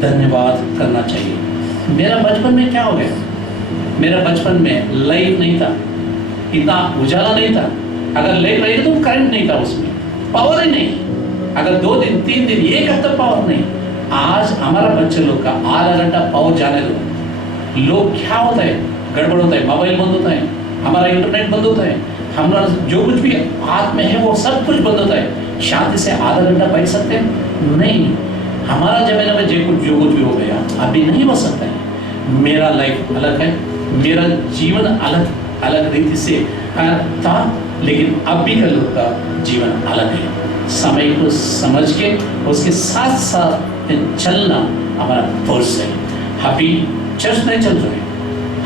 धन्यवाद करना चाहिए। मेरा बचपन में क्या हो गया, मेरा बचपन में लाइट नहीं था, इतना उजाला नहीं था। अगर लाइट रहेगी तो करंट नहीं था, उसमें पावर ही नहीं। अगर 2 दिन 3 दिन 1 हफ्ता पावर नहीं। आज हमारा बच्चे लोग का आधा घंटा पावर जाने दो, लोग क्या होता है, गड़बड़ होता है, मोबाइल बंद होता है, हमारा इंटरनेट बंद होता है, हमारा जो कुछ भी हाथ में है वो सब कुछ बंद होता है। शांति से आधा घंटा बैठ सकते हैं? नहीं। हमारा जमाने में जो कुछ भी हो गया अभी नहीं हो सकता है। मेरा लाइफ अलग है, मेरा जीवन अलग अलग रीति से था, लेकिन अभी का लोग का जीवन अलग है। समय को समझ के उसके साथ साथ चलना हमारा फर्ज है। अभी चर्च नहीं चल रहा है,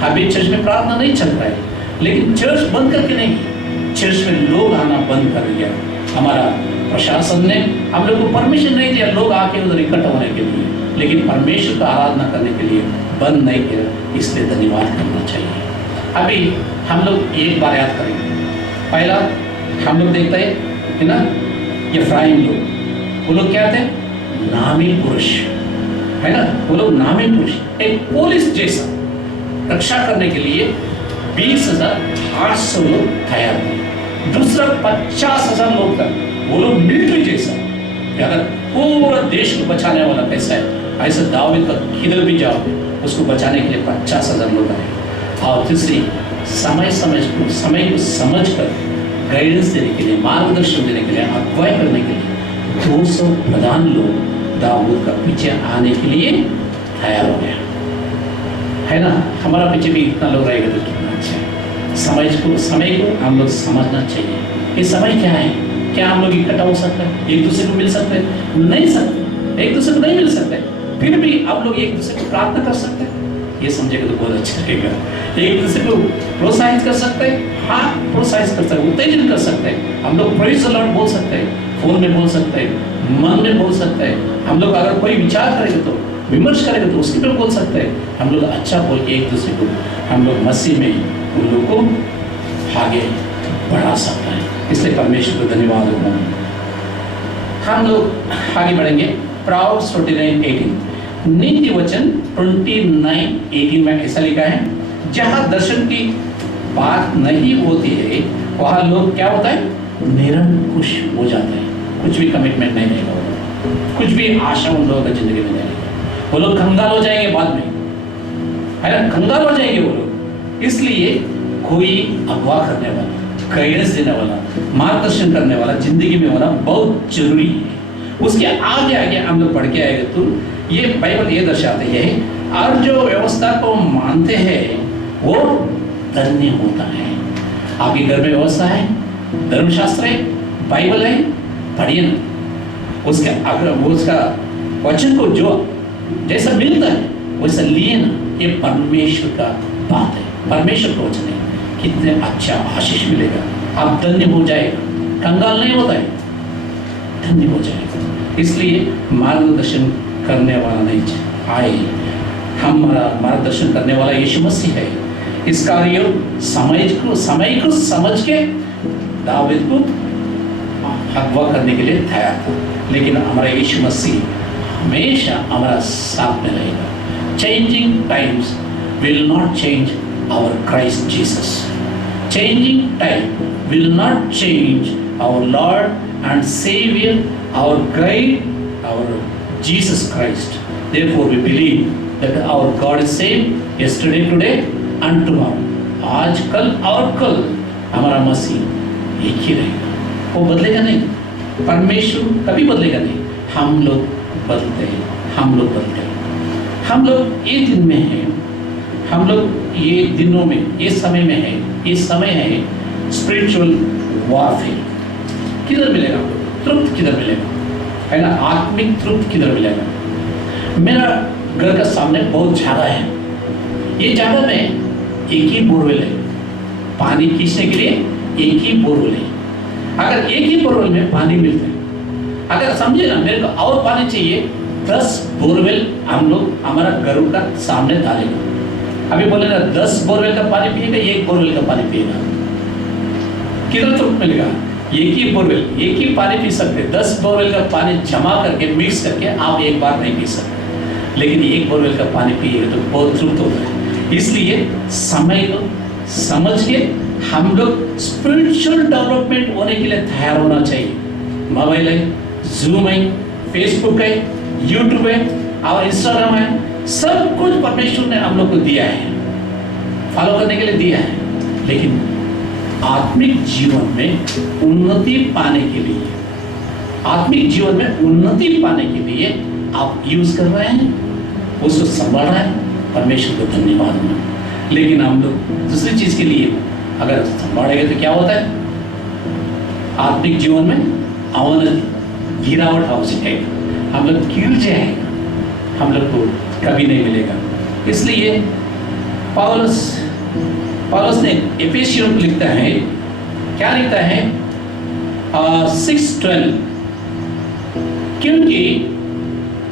अभी चर्च में प्रार्थना नहीं चल रहा है, लेकिन चर्च बंद करके नहीं, चर्च में लोग आना बंद कर दिया। हमारा प्रशासन ने हम लोग को परमिशन नहीं दिया लोग आके उधर इकट्ठा होने के लिए, लेकिन परमेश्वर का आराधना करने के लिए बंद नहीं किया, इसलिए धन्यवाद करना चाहिए। अभी हम लोग एक बार याद करेंगे। पहला हम लोग देखते हैं कि ना इफ्राइम लोग, वो लोग क्या थे? नामी पुरुष है ना, वो लोग नामी पुरुष, एक पुलिस जैसा रक्षा करने के लिए 20,800 लोग तैयार थे। दूसरा 50,000 लोग था, वो लोग मिलिट्री जैसा, अगर पूरा देश को बचाने वाला कैसा है, ऐसे दाऊद का किधर भी जाओ उसको बचाने के लिए 50,000 लोग आए। और तीसरी समय को समझ कर गाइडेंस देने के लिए, मार्गदर्शन देने के लिए, अगुवाई करने के लिए 200 प्रधान लोग दाऊद का पीछे आने के लिए तैयार हो गया, है ना। हमारा पीछे भी इतना लोग रहेगा तो कितना अच्छा है। समय को हम लोग समझना चाहिए। ये समय क्या है? क्या हम लोग इकट्ठा हो सकते हैं? एक दूसरे को मिल सकते हैं? नहीं सकते, एक दूसरे को नहीं मिल सकते। फिर भी आप लोग एक दूसरे को प्रार्थना कर सकते हैं, ये समझेगा तो बहुत अच्छा लगेगा। एक दूसरे को प्रोत्साहित कर सकते हैं, हाँ प्रोत्साहित कर सकते हैं, उत्तेजन कर सकते हैं। हम लोग प्रेज़ द लॉर्ड बोल सकते हैं, फोन में बोल सकते हैं, मन में बोल सकते हैं। हम लोग अगर कोई विचार करेंगे तो, विमर्श करेंगे तो उसके पर बोल सकते हैं। हम लोग अच्छा बोल के एक दूसरे को, हम लोग मसीह में उन लोग को आगे बढ़ा सकते हैं। इसलिए परमेश्वर को धन्यवाद हो। हम लोग आगे बढ़ेंगे। Proverbs 29:18, नीति वचन 29:18 में ऐसा लिखा है, जहाँ दर्शन की बात नहीं होती है वहाँ लोग क्या होता है? निरंकुश हो जाते हैं। कुछ भी कमिटमेंट नहीं रहेगा, कुछ भी आशा उन लोगों का जिंदगी में नहीं रहेगा। वो लोग कंगाल हो जाएंगे बाद में, है ना, कंगाल हो जाएंगे वो लोग। इसलिए कोई अगवा करने वाला, गाइडेंस देने वाला, मार्गदर्शन करने वाला जिंदगी में होना बहुत जरूरी है। उसके आगे आगे हम लोग पढ़ के आएंगे तो ये बाइबल ये दर्शाते हैं, और जो व्यवस्था को मानते हैं वो धन्य होता है। आपके घर में व्यवस्था है, धर्मशास्त्र है, बाइबल है, पढ़िए ना। उसका वचन को जो जैसा मिलता है वैसा लिए ना, ये परमेश्वर का बात है, परमेश्वर का वचन है। कितने अच्छा आशीष मिलेगा, आप धन्य हो जाएगा, कंगाल नहीं होता है, धन्य हो जाएगा। इसलिए मार्गदर्शन करने वाला नहीं आए, हमारा मार्गदर्शन करने वाला यीशु मसीह है। इस कार्य समय को समझ के दाऊद को अगवा करने के लिए तैयार था, लेकिन हमारा यीशु मसीह हमेशा हमारा साथ में रहेगा। Changing times will not change our Christ Jesus. Changing time will not change our Lord and Savior, our guide, our Jesus Christ. Therefore, we believe that our God is same yesterday, today, and tomorrow. आज कल और कल हमारा मसीह एक ही रहेगा, वो बदलेगा नहीं। परमेश्वर कभी बदलेगा नहीं। हम लोग बदलते हैं, हम लोग बदलते हैं। हम लोग ये दिन में हैं, हम लोग ये दिनों में, ये समय में है, ये समय है स्पिरिचुअल वॉरफेयर। किधर मिलेगा तृप्त, किधर मिलेगा, है ना, आत्मिक तृप्त किधर मिलेगा। मेरा घर का सामने बहुत जगह है, ये जगह में एक ही बोरवेल है, पानी खींचने के लिए एक ही बोरवेल है। अगर एक ही बोरवेल में पानी मिलता है, अगर समझे ना मेरे को और पानी चाहिए, 10 बोरवेल हम लोग हमारा घर का सामने डालेगा। अभी बोले ना 10 बोरवेल का पानी पिएगा, 1 बोरवेल का पानी पिएगा, किधर तो मिलेगा? एक ही बोरवेल, एक ही पानी पी सकते। 10 बोरवेल का पानी जमा करके मिक्स करके आप एक बार नहीं पी सकते, लेकिन 1 बोरवेल का पानी पिएगा तो बहुत तृप्त होता है। इसलिए समय को समझ के हम लोग स्पिरिचुअल डेवलपमेंट होने के लिए तैयार होना चाहिए। मोबाइल है, जूम है, फेसबुक है, यूट्यूब है और इंस्टाग्राम है, सब कुछ परमेश्वर ने हम लोग को दिया है, फॉलो करने के लिए दिया है। लेकिन आत्मिक जीवन में उन्नति पाने के लिए आत्मिक जीवन में उन्नति पाने के लिए आप यूज कर रहे हैं, उसको संभाल रहे हैं, परमेश्वर को धन्यवाद देना। लेकिन हम लोग दूसरी चीज के लिए अगर संभालेंगे तो क्या होता है, आत्मिक जीवन में अवनति, गिरावट हो जाएगा, हम लोग गिर जाएगा, हम लोग को कभी नहीं मिलेगा। इसलिए पौलुस ने एफेसियों को लिखता है, क्या लिखता है 6:12, क्योंकि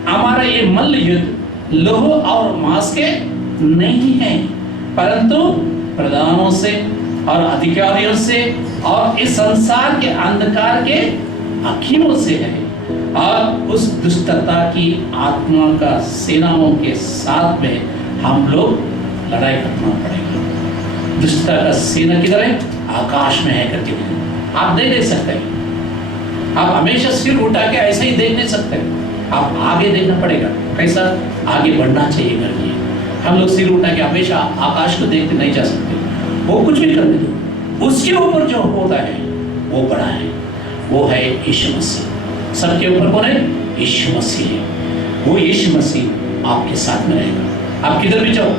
हमारा ये मल्ल युद्ध लोह और मांस के नहीं है, परंतु प्रधानों से और अधिकारियों से और इस संसार के अंधकार के हाकिमों से है, और उस दुष्टता की आत्मा का सेनाओं के साथ में हम लोग लड़ाई करना पड़ेगा। दुष्टता का सेना किधर है? आकाश में है करके आप नहीं देख सकते, आप हमेशा सिर उठा के ऐसे ही देख नहीं सकते, आप आगे देखना पड़ेगा। कैसा? आगे बढ़ना चाहिए करके। हम लोग सिर उठा के हमेशा आकाश को देखते नहीं जा सकते, वो कुछ भी करने दो, उसके ऊपर जो होता है वो बड़ा है, वो है यीशु मसीह। सबके ऊपर कौन है? यीशु मसीह है। वो यीशु मसीह आपके साथ में रहेगा। आप किधर भी जाओ,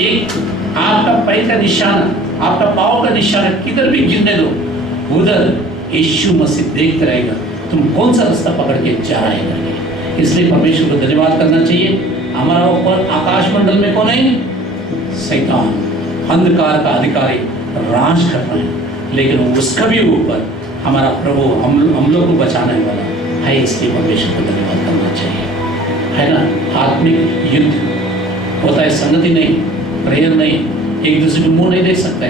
एक आपका पैर का निशाना, आपका पाँव का निशाना किधर भी गिरने दो, उधर यीशु मसीह देखते रहेगा तुम कौन सा रास्ता पकड़ के जा रहे हैं। इसलिए परमेश्वर को धन्यवाद करना चाहिए। हमारा ऊपर आकाश मंडल में कौन है? शैतान, अंधकार का अधिकारी राज कर रहे हैं, लेकिन उसका भी ऊपर हमारा प्रभु हम लोग को बचाने वाला है। इसलिए परमेश्वर को धन्यवाद करना चाहिए, है ना। आत्मिक युद्ध होता है, संगति नहीं, प्रेयर नहीं, एक दूसरे को मुंह नहीं देख सकते।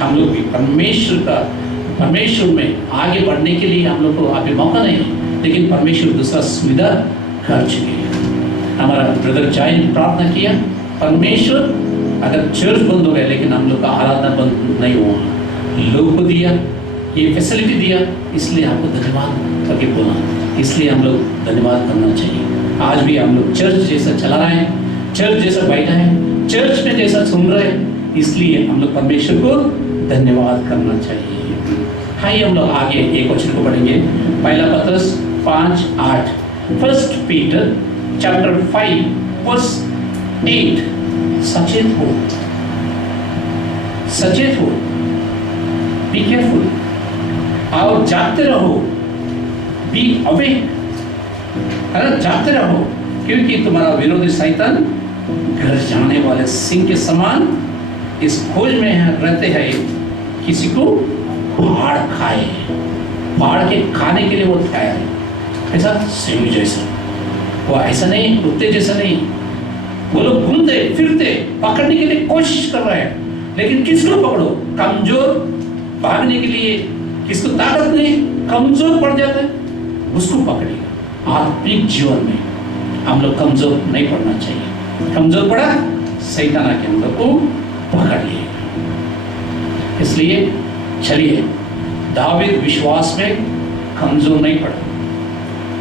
हम लोग भी परमेश्वर में आगे बढ़ने के लिए हम लोग को अभी मौका नहीं है, लेकिन परमेश्वर दूसरा सुविधा कर चुके हैं। हमारा ब्रदर जाय ने प्रार्थना किया, परमेश्वर अगर चर्च बंद हो गया लेकिन हम लोग का आराधना बंद नहीं हुआ, लोग को दिया, ये फैसिलिटी दिया, इसलिए आपको धन्यवाद करके बोला। इसलिए हम लोग धन्यवाद करना चाहिए। आज भी हम लोग चर्च जैसा चला रहे हैं, चर्च जैसा बैठा है, चर्च में जैसा सुन रहे हैं, इसलिए हम लोग परमेश्वर को धन्यवाद करना चाहिए। आइए हम लोग आगे एक वचन को पढ़ेंगे, पहला पत्रस 5:8, 1 पीटर चैप्टर 5:8। सचेत हो, बी केयरफुल, और जागते रहो, बी अवेक, अरे जागते रहो, क्योंकि तुम्हारा विरोधी शैतान घर जाने वाले सिंह के समान इस खोज में रहते हैं, किसी को फाड़ खाए। फाड़ के खाने के लिए वो तैयार है, ऐसा सिंह जैसा, वो ऐसा नहीं, कुत्ते जैसा नहीं। वो लोग घूमते फिरते पकड़ने के लिए कोशिश कर रहे हैं, लेकिन किसको पकड़ो? कमजोर, भागने के लिए किसको ताकत नहीं, कमजोर पड़ जाता है, उसको पकड़ेगा। आत्मिक जीवन में हम लोग कमजोर नहीं पड़ना चाहिए। कमजोर पड़ा, शैतान आके हम लोग को पकड़ लिएगा। इसलिए चलिए, दावीद विश्वास में कमजोर नहीं पड़ा,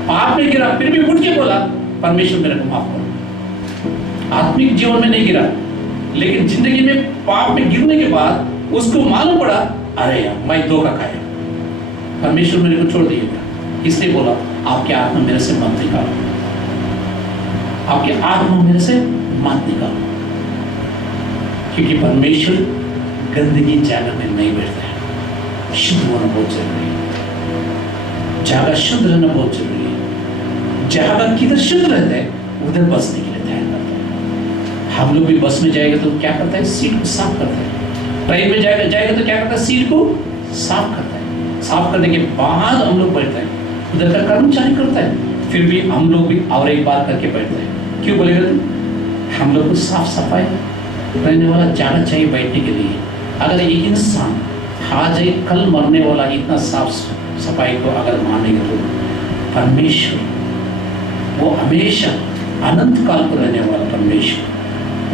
पाप में गिरा, फिर भी उठ के बोला परमेश्वर मेरे को माफ करो। आत्मिक जीवन में नहीं गिरा, लेकिन जिंदगी में पाप में गिरने के बाद उसको मालूम पड़ा, अरे यार मैं धोखा खाया, परमेश्वर मेरे को छोड़ दिएगा। इसलिए बोला आपकी आत्मा मेरे से मत निकालो, आपकी आत्मा मेरे से मत निकालो, क्योंकि परमेश्वर गंदगी जगह में नहीं बैठता है। शुद्ध होना बहुत जरूरी है, जगह शुद्ध रहना बहुत जरूरी है। जगह किधर शुद्ध रहता है उधर बसने के लिए तैयार करता है। हम लोग भी बस में जाएगा तो क्या करता है? सीट को साफ करता है। ट्रेन में जाएगा तो क्या करता है? सीट को साफ करता है। साफ करने के बाद हम लोग बैठते हैं, उधर का कर्मचारी करता है, फिर भी हम लोग भी और एक बार करके बैठते हैं। क्यों बोलेगा तुम? हम लोग को साफ सफाई रहने वाला जगह चाहिए बैठने के लिए। अगर एक इंसान आज एक कल मरने वाला इतना साफ सफाई को अगर मानेगा तो परमेश्वर, वो हमेशा अनंत काल को रहने वाला परमेश्वर,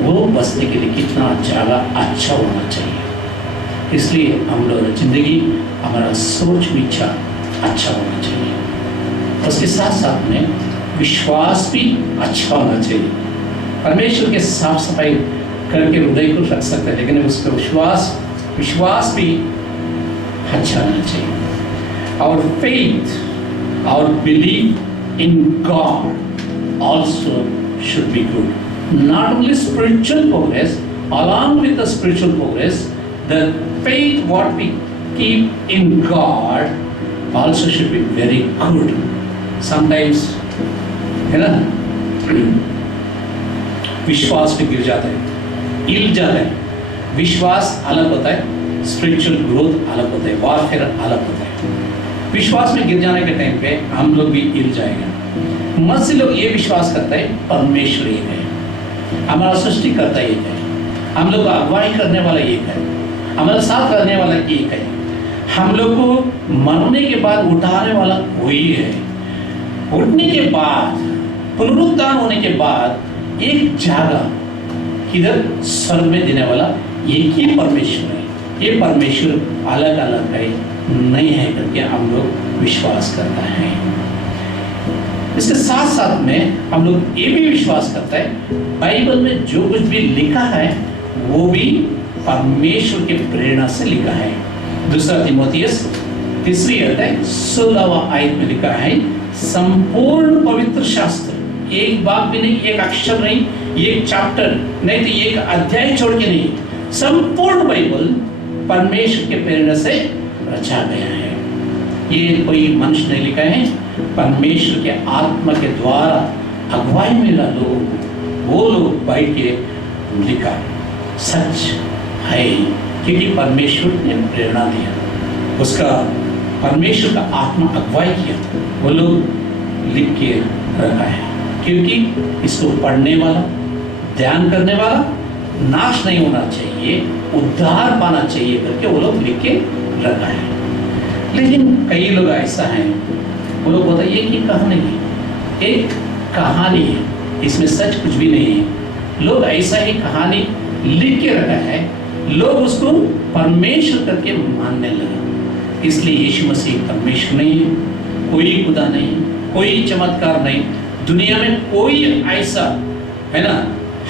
वो बसने के लिए कितना जगह अच्छा होना चाहिए। इसलिए हम लोग जिंदगी, हमारा सोच विचार अच्छा होना चाहिए। उसके साथ साथ में विश्वास भी अच्छा होना चाहिए। परमेश्वर के साफ सफाई करके हृदय को रख सकते हैं, लेकिन उसका विश्वास भी अच्छा होना चाहिए। और faith our belief in God also should be good. Not only spiritual progress, along with the spiritual progress, the faith what we keep in God also should be very good. Sometimes, है ना, विश्वास पे गिर जाता है, हिल जाता है. विश्वास अलग होता है, स्पिरिचुअल ग्रोथ अलग होता है, वारफेयर अलग होता है. विश्वास में गिर जाने के टाइम पे हम लोग भी हिल जाएगा. मसीह लोग ये विश्वास करता है परमेश्वर एक है, हमारा सृष्टिकर्ता एक है, हम लोग अगुवाई करने वाला एक है, हमारा साथ रहने वाला एक है, हम लोग को मरने के बाद उठाने वाला कोई है, उठने के बाद पुनरुत्थान होने के बाद एक जगह किधर स्वर्ग में देने वाला एक ही परमेश्वर है. ये परमेश्वर अलग अलग है, नहीं है करके हम लोग विश्वास करता है. इसके साथ साथ में हम लोग ये भी विश्वास करता है बाइबल में जो कुछ भी लिखा है वो भी परमेश्वर के प्रेरणा से लिखा है. दूसरा तीमुथियुस 3 अध्याय 16वां आयत में लिखा है, संपूर्ण पवित्र शास्त्र, एक बात भी नहीं, एक अक्षर नहीं, एक चैप्टर नहीं तो एक अध्याय छोड़ के नहीं, संपूर्ण बाइबल परमेश्वर के प्रेरणा से रचा गया है. ये कोई मनुष्य ने लिखा है, परमेश्वर के आत्मा के द्वारा अगुवाई में लोग वो लोग बैठ के लिखा सच है, क्योंकि परमेश्वर ने प्रेरणा दिया, उसका परमेश्वर का आत्मा अगुवाई किया, वो लोग लिख के रखा है. क्योंकि इसको पढ़ने वाला, ध्यान करने वाला नाश नहीं होना चाहिए, उद्धार पाना चाहिए करके वो लोग लिख के रखा है. लेकिन कई लोग ऐसा हैं, वो लोग बोलते हैं ये कहानी है, एक कहानी है, इसमें सच कुछ भी नहीं है. लोग ऐसा ही कहानी लिख के रखा है, लोग उसको परमेश्वर करके मानने लगे. इसलिए यीशु मसीह परमेश्वर नहीं है, कोई खुदा नहीं, कोई चमत्कार नहीं, दुनिया में कोई ऐसा है ना,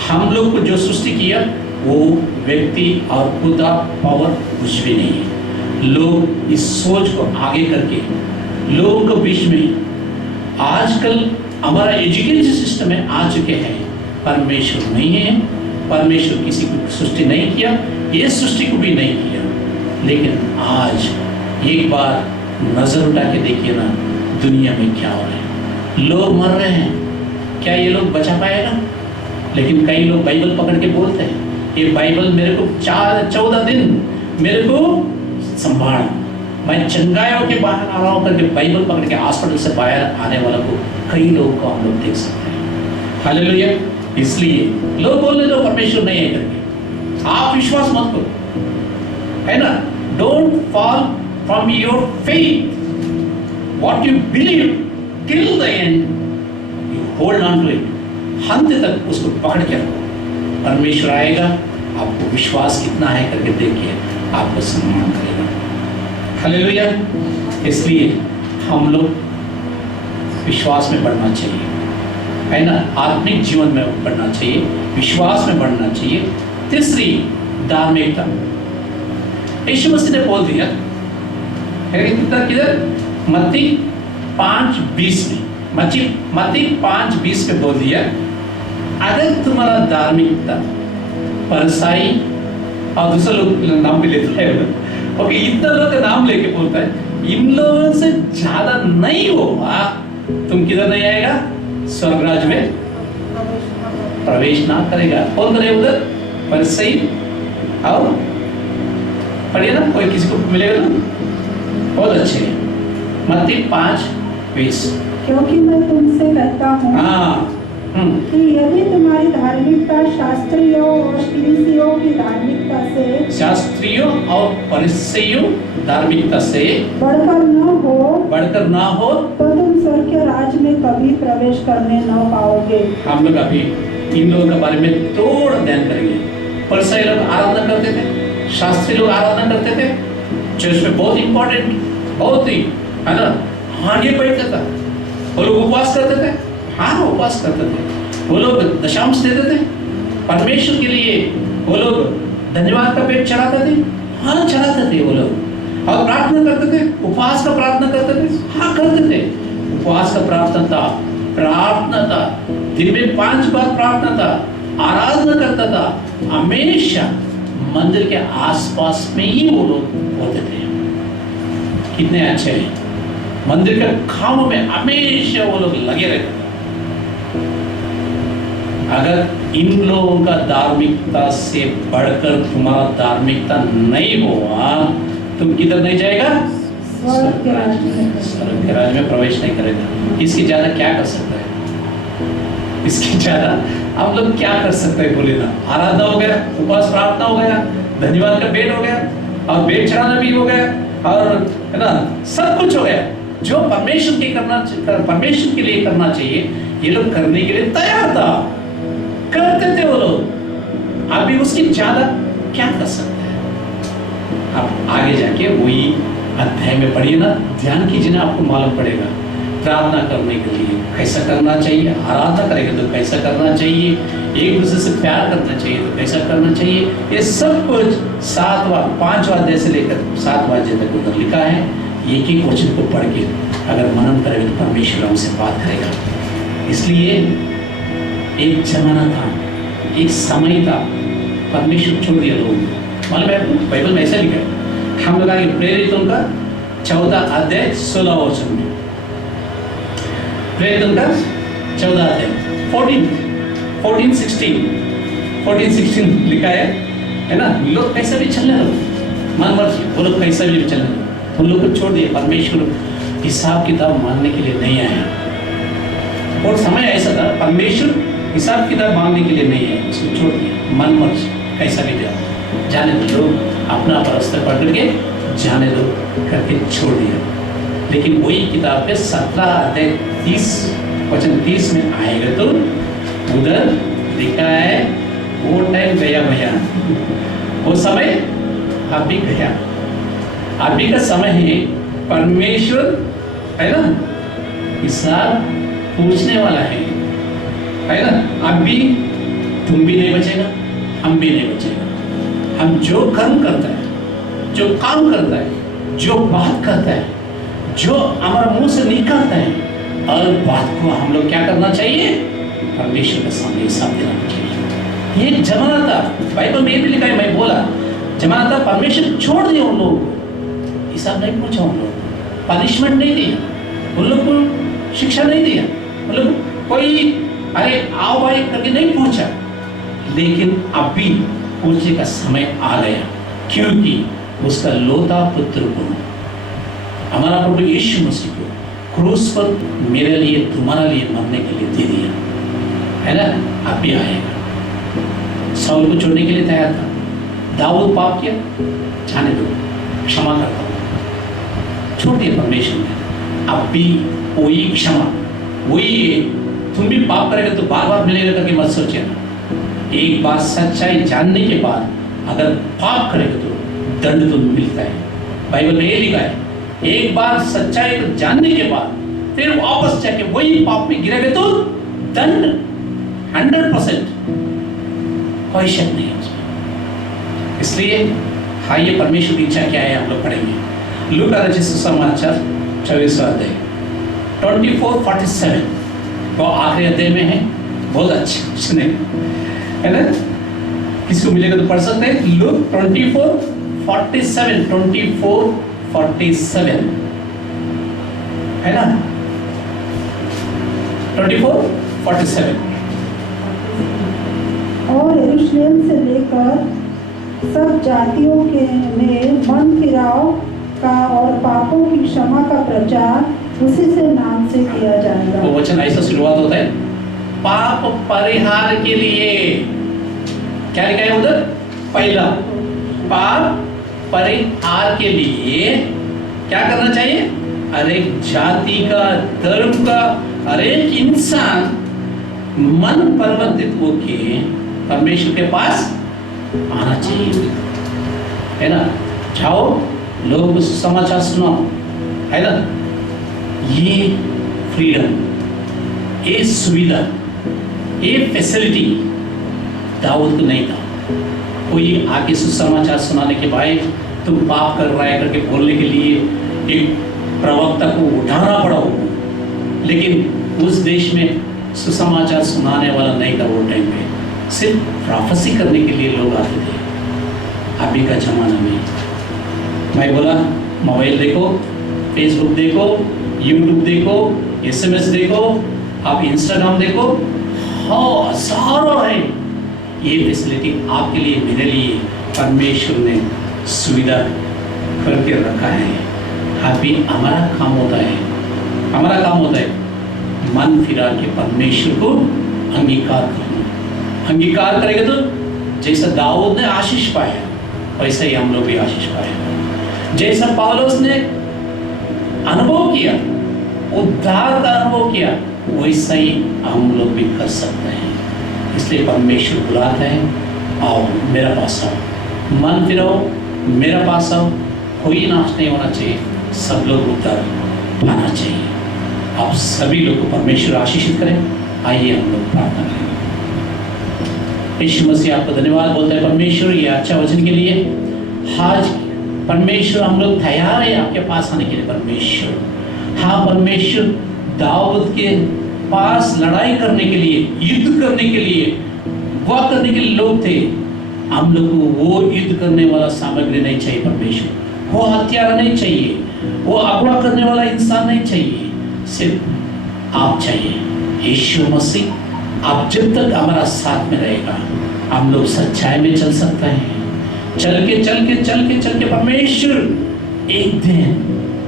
हम लोग को जो सृष्टि किया वो व्यक्ति और खुदा पावर कुछ भी नहीं है. लोग इस सोच को आगे करके लोगों के बीच में आजकल हमारा एजुकेशन सिस्टम में आ चुके हैं, परमेश्वर नहीं है, परमेश्वर किसी को सृष्टि नहीं किया, ये सृष्टि को भी नहीं किया. लेकिन आज एक बार नजर उठा के देखिए ना, दुनिया में क्या हो रहा है, लोग मर रहे हैं, क्या ये लोग बचा पाएगा? लेकिन कई लोग बाइबल पकड़ के बोलते हैं ये बाइबल मेरे को 14 दिन मेरे को संभाला, मैं चंगाइयों के बाहर आ रहा हूँ करके बाइबल पकड़ के हॉस्पिटल से बाहर आने वाला को कई लोगों को हम लोग देख सकते हैं. हालेलुया. इसलिए लोग बोलने दो परमेश्वर नहीं है करके, आप विश्वास मत करो, है ना. Don't fall from your faith, what you believe till the end, you hold on to it, अंत तक उसको पकड़ के रखो. परमेश्वर आएगा, आपको विश्वास कितना है करके देखिए, आपको सम्मान करेगा. हालेलुया. इसलिए हम लोग विश्वास में बढ़ना चाहिए, है ना, आत्मिक जीवन में बढ़ना चाहिए, विश्वास में बढ़ना चाहिए. तीसरी धार्मिकता, यीशु मसीह ने बोल दिया किधर, मत्ती 5:20 में, मत्ती 5:20 में बोल दिया, अगर तुम्हारा धार्मिकता फरीसाई और दूसरे लोग नाम भी लेते हैं, ओके, इतना लोग का नाम लेके बोलता है, इन लोगों से ज्यादा नहीं होगा, तुम किधर नहीं आएगा, स्वर्ग राज्य में प्रवेश ना करेगा. कौन करे उधर? फरीसाई. और पढ़िए ना, कोई किसी को मिलेगा ना, बहुत अच्छे. मत्ती 5:20. क्योंकि मैं तुमसे कहता हूँ कि यदि तुम्हारी धार्मिकता शास्त्रियों और फरीसियों की धार्मिकता से, शास्त्रियों और फरीसियों धार्मिकता से बढ़कर ना हो तो तुम स्वर्ग के राज्य में कभी प्रवेश करने न पाओगे. हम लोग अभी इन लोगों के बारे में थोड़ा ध्यान करेंगे. फरीसी लोग आराधना करते थे, शास्त्री लोग आराधना करते थे, चर्च में बहुत इंपॉर्टेंट, बहुत ही, है ना, आगे बैठता था. वो लोग उपवास करते थे, हाँ उपवास करते थे. वो लोग दशांश देते थे परमेश्वर के लिए, वो लोग धन्यवाद का पेट चढ़ाते थे, हाँ चढ़ाते थे वो लोग. और प्रार्थना करते थे, उपवास का प्रार्थना करते थे, हाँ करते थे. उपवास का प्रार्थना था, दिन में 5 बार प्रार्थना था, आराधना करता था, हमेशा मंदिर के आसपास में ही वो लोग होते थे। कितने अच्छे हैं, मंदिर के कामों में हमेशा वो लोग लगे रहते थे। अगर इन लोगों का धार्मिकता से बढ़कर तुम्हारा धार्मिकता नहीं हुआ, तुम किधर नहीं जाएगा? स्वर्ग के राज्य में। स्वर्ग के राज्य में प्रवेश नहीं करेगा। इसके ज्यादा क्या कर सकता है? इसके ज्यादा हम लोग क्या कर सकते हैं? बोले ना, आराधना हो गया, उपवास प्रार्थना हो गया, धन्यवाद का भेंट हो गया, और भेंट चढ़ाना भी हो गया, और है ना, सब कुछ हो गया। जो परमेश्वर के लिए करना चाहिए, ये लोग करने के लिए तैयार था, करते थे वो लोग। अभी उसके ज्यादा क्या कर सकते हैं? आप आगे जाके वही अध्याय में पढ़िए ना, ध्यान कीजिए ना, आपको मालूम पड़ेगा। प्रार्थना करने के लिए कैसा करना चाहिए, आराधना करेंगे तो कैसा करना चाहिए, एक दूसरे से प्यार करना चाहिए तो कैसा करना चाहिए, ये सब कुछ 5वां अध्याय से लेकर 7वां अध्याय तक उधर लिखा है। एक एक वचन को पढ़ के अगर मनन करेंगे तो परमेश्वर हमसे बात करेगा। इसलिए एक जमाना था, एक समय था, परमेश्वर छोड़ दिया लोगों को। मालूम है आपको, बाइबल में ऐसा लिखा है, हम लोग आगे प्रेरितों का 14 अध्याय 16 वचन में, प्रेरितों का 14 अध्याय 14-16 लिखा है ना। लोग कैसा भी चलने दो, मन मर्जी, वो लोग कैसा भी चलने दो, उन लोग को छोड़ दिए। परमेश्वर हिसाब किताब मानने के लिए नहीं आया। और समय ऐसा था, परमेश्वर हिसाब किताब मांगने के लिए नहीं है, उसको छोड़ दिया। मन मर्जी कैसा भी जाओ, जाने दो, लोग अपना रास्ता पकड़ के जाने दो करके छोड़ दिया। लेकिन वही किताब पे 17 अध्याय 30 वचन 30 में आएगा तो उधर लिखा है, वो टाइम गया भैया, वो समय अभी गया, अभी का समय है। परमेश्वर है ना, हिसाब पूछने वाला है ना। अभी तुम भी नहीं बचेगा, हम भी नहीं बचेगा। हम जो कर्म करता है, जो काम करता है, जो बात करता है, जो हमारा मुंह से निकलता है, और बात को हम लोग क्या करना चाहिए? परमेश्वर के सामने हिसाब देना चाहिए। ये जमाना था, बाइबल में भी लिखा है, मैं बोला जमाना था, परमेश्वर छोड़ दिया उन लोगों को, हिसाब नहीं पूछा उन लोगों को, पनिशमेंट नहीं दिया उन लोग को, शिक्षा नहीं दिया उन लोग को, कोई अरे आओ भाई करके नहीं पूछा। लेकिन अभी पूछने का समय आ गया, क्योंकि उसका लोता पुत्र को, हमारा प्रभु यीशु मसीह को क्रूस पर मेरे लिए तुम्हारा लिए मरने के लिए दे दिया है ना। अब भी आएगा। साउल को छोड़ने के लिए तैयार था, दाऊद पाप किया, जाने दो, क्षमा करता हूँ, छोड़ दिया परमेश्वर ने। अब भी वही क्षमा, वही है। तुम भी पाप करेगा तो बार बार मिलेगा करके मत सोचिए ना। एक बार सच्चाई जानने के बाद अगर पाप करेगा तो दंड तो मिलता है। बाइबल में ये लिखा है, एक बार सच्चाई को जानने के बाद फिर वापस जाके वही पाप में गिरेगा तो दंड 100%, कोई शक नहीं है उसमें। इसलिए आइए परमेश्वर की इच्छा क्या है हम लोग पढ़ेंगे। लूका रचित सुसमाचार 24वां अध्याय 24:47, वो आखिरी अध्याय में है, बहुत अच्छे सुने है ना। किसको मिलेगा तो पढ़ सकते हैं। लूक 24:47 24:47 है ना, 24:47। और यरूशलेम से लेकर सब जातियों के में मन फिराव का और पापों की क्षमा का प्रचार उसी से नाम से किया जाएगा। वो वचन ऐसा शुरुआत होता है, पाप परिहार के लिए। क्या लिखा है उधर? पहला, पाप परिहार के लिए क्या करना चाहिए? हर एक जाति का, धर्म का, हर एक इंसान मन परिवर्तित होके परमेश्वर के पास आना चाहिए, है ना। जाओ, लोगों को समाचार सुनाओ, है ना। ये फ्रीडम, ये सुविधा, ये फैसिलिटी दाऊद को नहीं था। कोई आके सुसमाचार सुनाने के भाई तुम पाप कर रहा है करके बोलने के लिए एक प्रवक्ता को उठाना पड़ा हो, लेकिन उस देश में सुसमाचार सुनाने वाला नहीं था वो टाइम पे, सिर्फ प्रोफेसी करने के लिए लोग आते थे। अभी का जमाना में मैं बोला मोबाइल देखो, फेसबुक देखो, यूट्यूब देखो, SMS देखो, आप इंस्टाग्राम देखो, हाँ सारा है। ये फैसिलिटी आपके लिए मेरे लिए परमेश्वर ने सुविधा करके रखा है। अभी हमारा काम होता है मन फिरा के परमेश्वर को अंगीकार करना। अंगीकार करेंगे तो जैसा दाऊद ने आशीष पाया वैसा ही हम लोग भी आशीष पाए। जैसा पौलुस ने अनुभव किया, उद्धार का अनुभव किया, वैसा ही हम लोग भी कर सकते हैं। इसलिए परमेश्वर बुलाता है, आओ मेरा पास आओ, मन फिराओ, मेरा पास आओ। कोई नाश नहीं होना चाहिए, सब लोग उद्धार पाना चाहिए। आप सभी लोग को परमेश्वर आशीषित करें। आइए हम लोग प्रार्थना करें। यीशु मसीह आपको धन्यवाद बोलते हैं परमेश्वर ये अच्छा वचन के लिए। आज परमेश्वर हम लोग तैयार है आपके पास आने के लिए परमेश्वर। हाँ परमेश्वर, दाऊद के पास लड़ाई करने के लिए, युद्ध करने के लिए, वह करने के लिए लोग थे। हम लोग को वो युद्ध करने वाला सामग्री नहीं चाहिए परमेश्वर, वो हथियार नहीं चाहिए, वो अगवा करने वाला इंसान नहीं चाहिए, सिर्फ आप चाहिए। यीशु मसीह आप जब तक हमारा साथ में रहेगा हम लोग सच्चाई में चल सकते हैं। चल के परमेश्वर एक दिन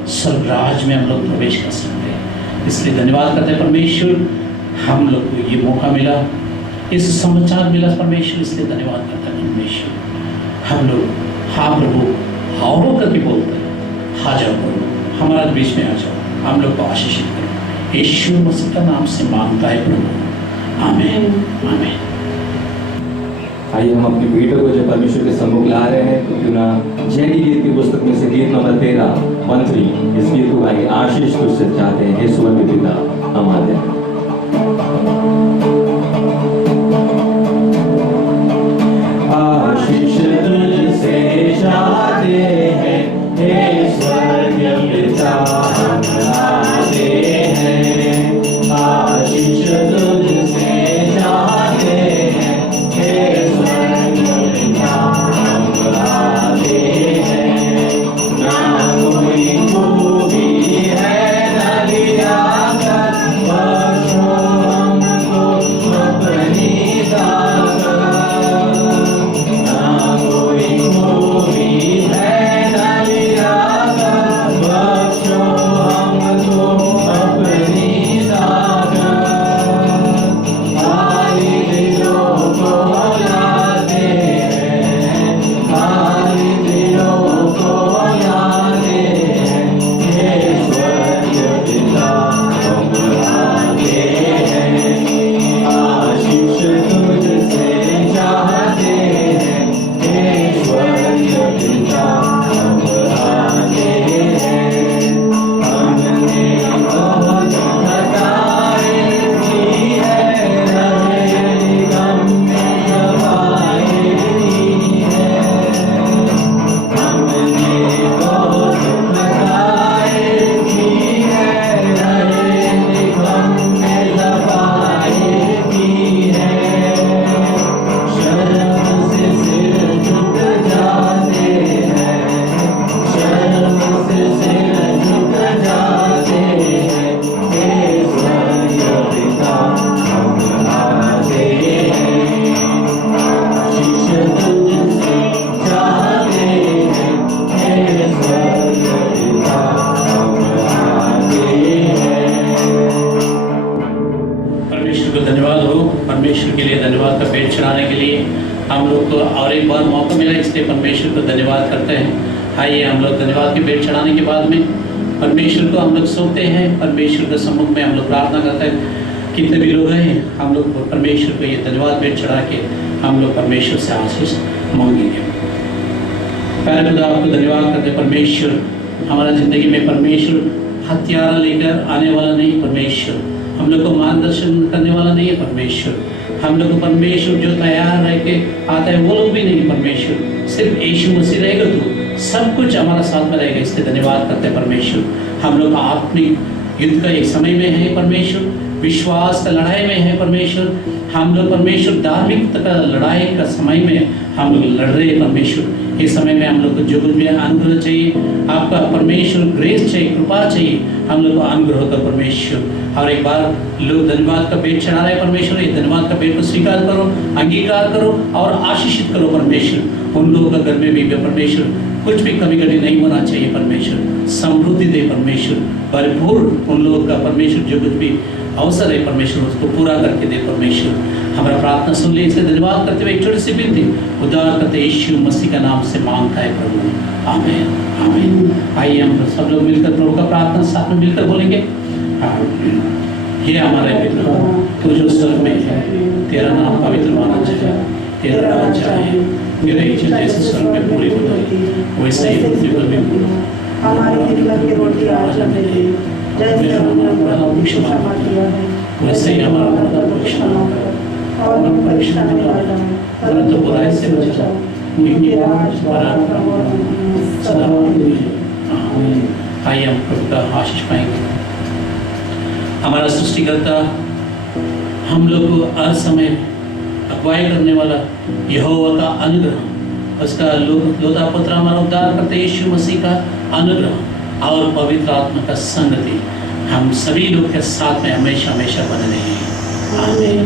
स्वर्गराज में हम लोग प्रवेश कर सकते हैं। इसलिए धन्यवाद करते हैं परमेश्वर, हम लोग को ये मौका मिला, इस समाचार मिला परमेश्वर, इसलिए धन्यवाद करते हैं परमेश्वर। हम लोग हाँ प्रभु आओ करके बोलते हैं, आ जाओ प्रभु हमारे बीच में आ जाओ, हम लोग को आशीषित करो। यीशु मसीह का नाम से मांगता है प्रभु, आमीन आमीन। आइए हम अपनी बेटों को जब परमेश्वर के सम्मुख ला रहे हैं तो क्यों ना जय की गीत की पुस्तक में से गीत नंबर 13 1-3 इस गीत को गाएंगे। आशीष तुझसे चाहते हैं हे सुवन के पिता हमारे। आशीष तुझसे चाहते हैं हे स्वर्गीय पिता हमारे हैं। आशीष तुझसे चाहते हैं हे स्वर्गीय पिता हमारे हैं। ना कोई खूबी है न लियाकत, बख्शो हमको अपनी ताकत। ना कोई खूबी है न लियाकत, बख्शो हमको अपनी ताकत। खाली दिलों को लाते हैं, खाली दिलों को लाते हैं, हे स्वर्गीय पिता हम आते हैं। आशीष तुझसे चाहते हैं हे स्वर्गीय पिता हम आते हैं। हमने बहुत खताएं की है, हृदय निगम में दवाएं की है। हमने बहुत खताएं की है, हृदय निगम में दवाएं की है। शर्म से सिर झुक जाते हैं, शर्म से सिर झुक जाते हैं, हे स्वर्गीय पिता हम आते हैं। आशीष तुझसे चाहते हैं हे स्वर्गीय पिता हम आते हैं। परमेश्वर को धन्यवाद हो। परमेश्वर के लिए धन्यवाद का पेट चढ़ाने के लिए हम लोग को और एक बार मौका मिला, इसलिए परमेश्वर को धन्यवाद करते हैं। आइए हम लोग धन्यवाद के पेट चढ़ाने के बाद में परमेश्वर को हम लोग सोते हैं, परमेश्वर के सम्मुख में हम लोग प्रार्थना करते हैं। कितने भी लोग हैं हम लोग परमेश्वर को ये धन्यवाद पेट चढ़ा के हम लोग परमेश्वर से आशीष मांगेंगे। पहले खुदा आपको धन्यवाद करते हैं परमेश्वर, हमारा ज़िंदगी में परमेश्वर हथियार लेकर आने वाला नहीं, परमेश्वर हम लोग को मार्गदर्शन करने वाला नहीं है परमेश्वर। हम लोग को परमेश्वर जो तैयार रह के आता है वो लोग भी नहीं परमेश्वर, सिर्फ यीशु मसीह रहेगा तो सब कुछ हमारा साथ में रहेगा। इसलिए धन्यवाद करते हैं परमेश्वर। हम लोग आत्मिक युद्ध का एक समय में है परमेश्वर, विश्वास का लड़ाई में है परमेश्वर। हम लोग परमेश्वर धार्मिकता का लड़ाई का समय में हम लोग लड़ रहे हैं परमेश्वर। इस समय में हम लोग को जो कुछ भी अनुग्रह चाहिए, आपका परमेश्वर ग्रेस चाहिए, कृपा चाहिए, हम लोग को अनुग्रह का परमेश्वर। और एक बार लोग धन्यवाद का पेट चढ़ा रहे हैं परमेश्वर, ये धन्यवाद का पेट को स्वीकार करो, अंगीकार करो और आशीषित करो परमेश्वर। उन लोगों का घर में भी परमेश्वर कुछ भी कमी घटी नहीं होना चाहिए परमेश्वर, समृद्धि दे परमेश्वर, भरपूर उन लोगों का परमेश्वर जो कुछ भी अवसर है परमेश्वर उसको पूरा करके दे परमेश्वर। हमारा प्रार्थना सुन ले, इससे धन्यवाद करते हुए एक छोटी सी विनती उद्धार करते यीशु मसीह का नाम से मांगता है प्रभु, आमीन आमीन। आइए हम सब लोग मिलकर प्रभु का प्रार्थना साथ में मिलकर बोलेंगे। हे हमारे पिता, तू जो स्वर्ग में है, तेरा नाम पवित्र माना जाए, तेरा राज्य आए, तेरा इच्छा जैसे स्वर्ग में पूरी हो वैसे ही पृथ्वी पर भी पूरी। हमारी दिन की रोटी आज हमें दे, जैसे हमने अपराधों को क्षमा किया है वैसे ही हमारा अपराध को क्षमा करो, और हम परीक्षा में न डालें, परंतु बुराई से बचाओ, क्योंकि राज बराबर सदा आमीन। आइए हम प्रभु का आशीष पाएंगे। हमारा सृष्टिकर्ता हम लोग को हर समय अगुवाई करने वाला यहोवा का अनुग्रह, उसका लोता पुत्र हमारा उद्धार करते यीशु मसीह का अनुग्रह और पवित्र आत्मा का संगति हम सभी लोग के साथ में हमेशा हमेशा बने रहे। आमीन।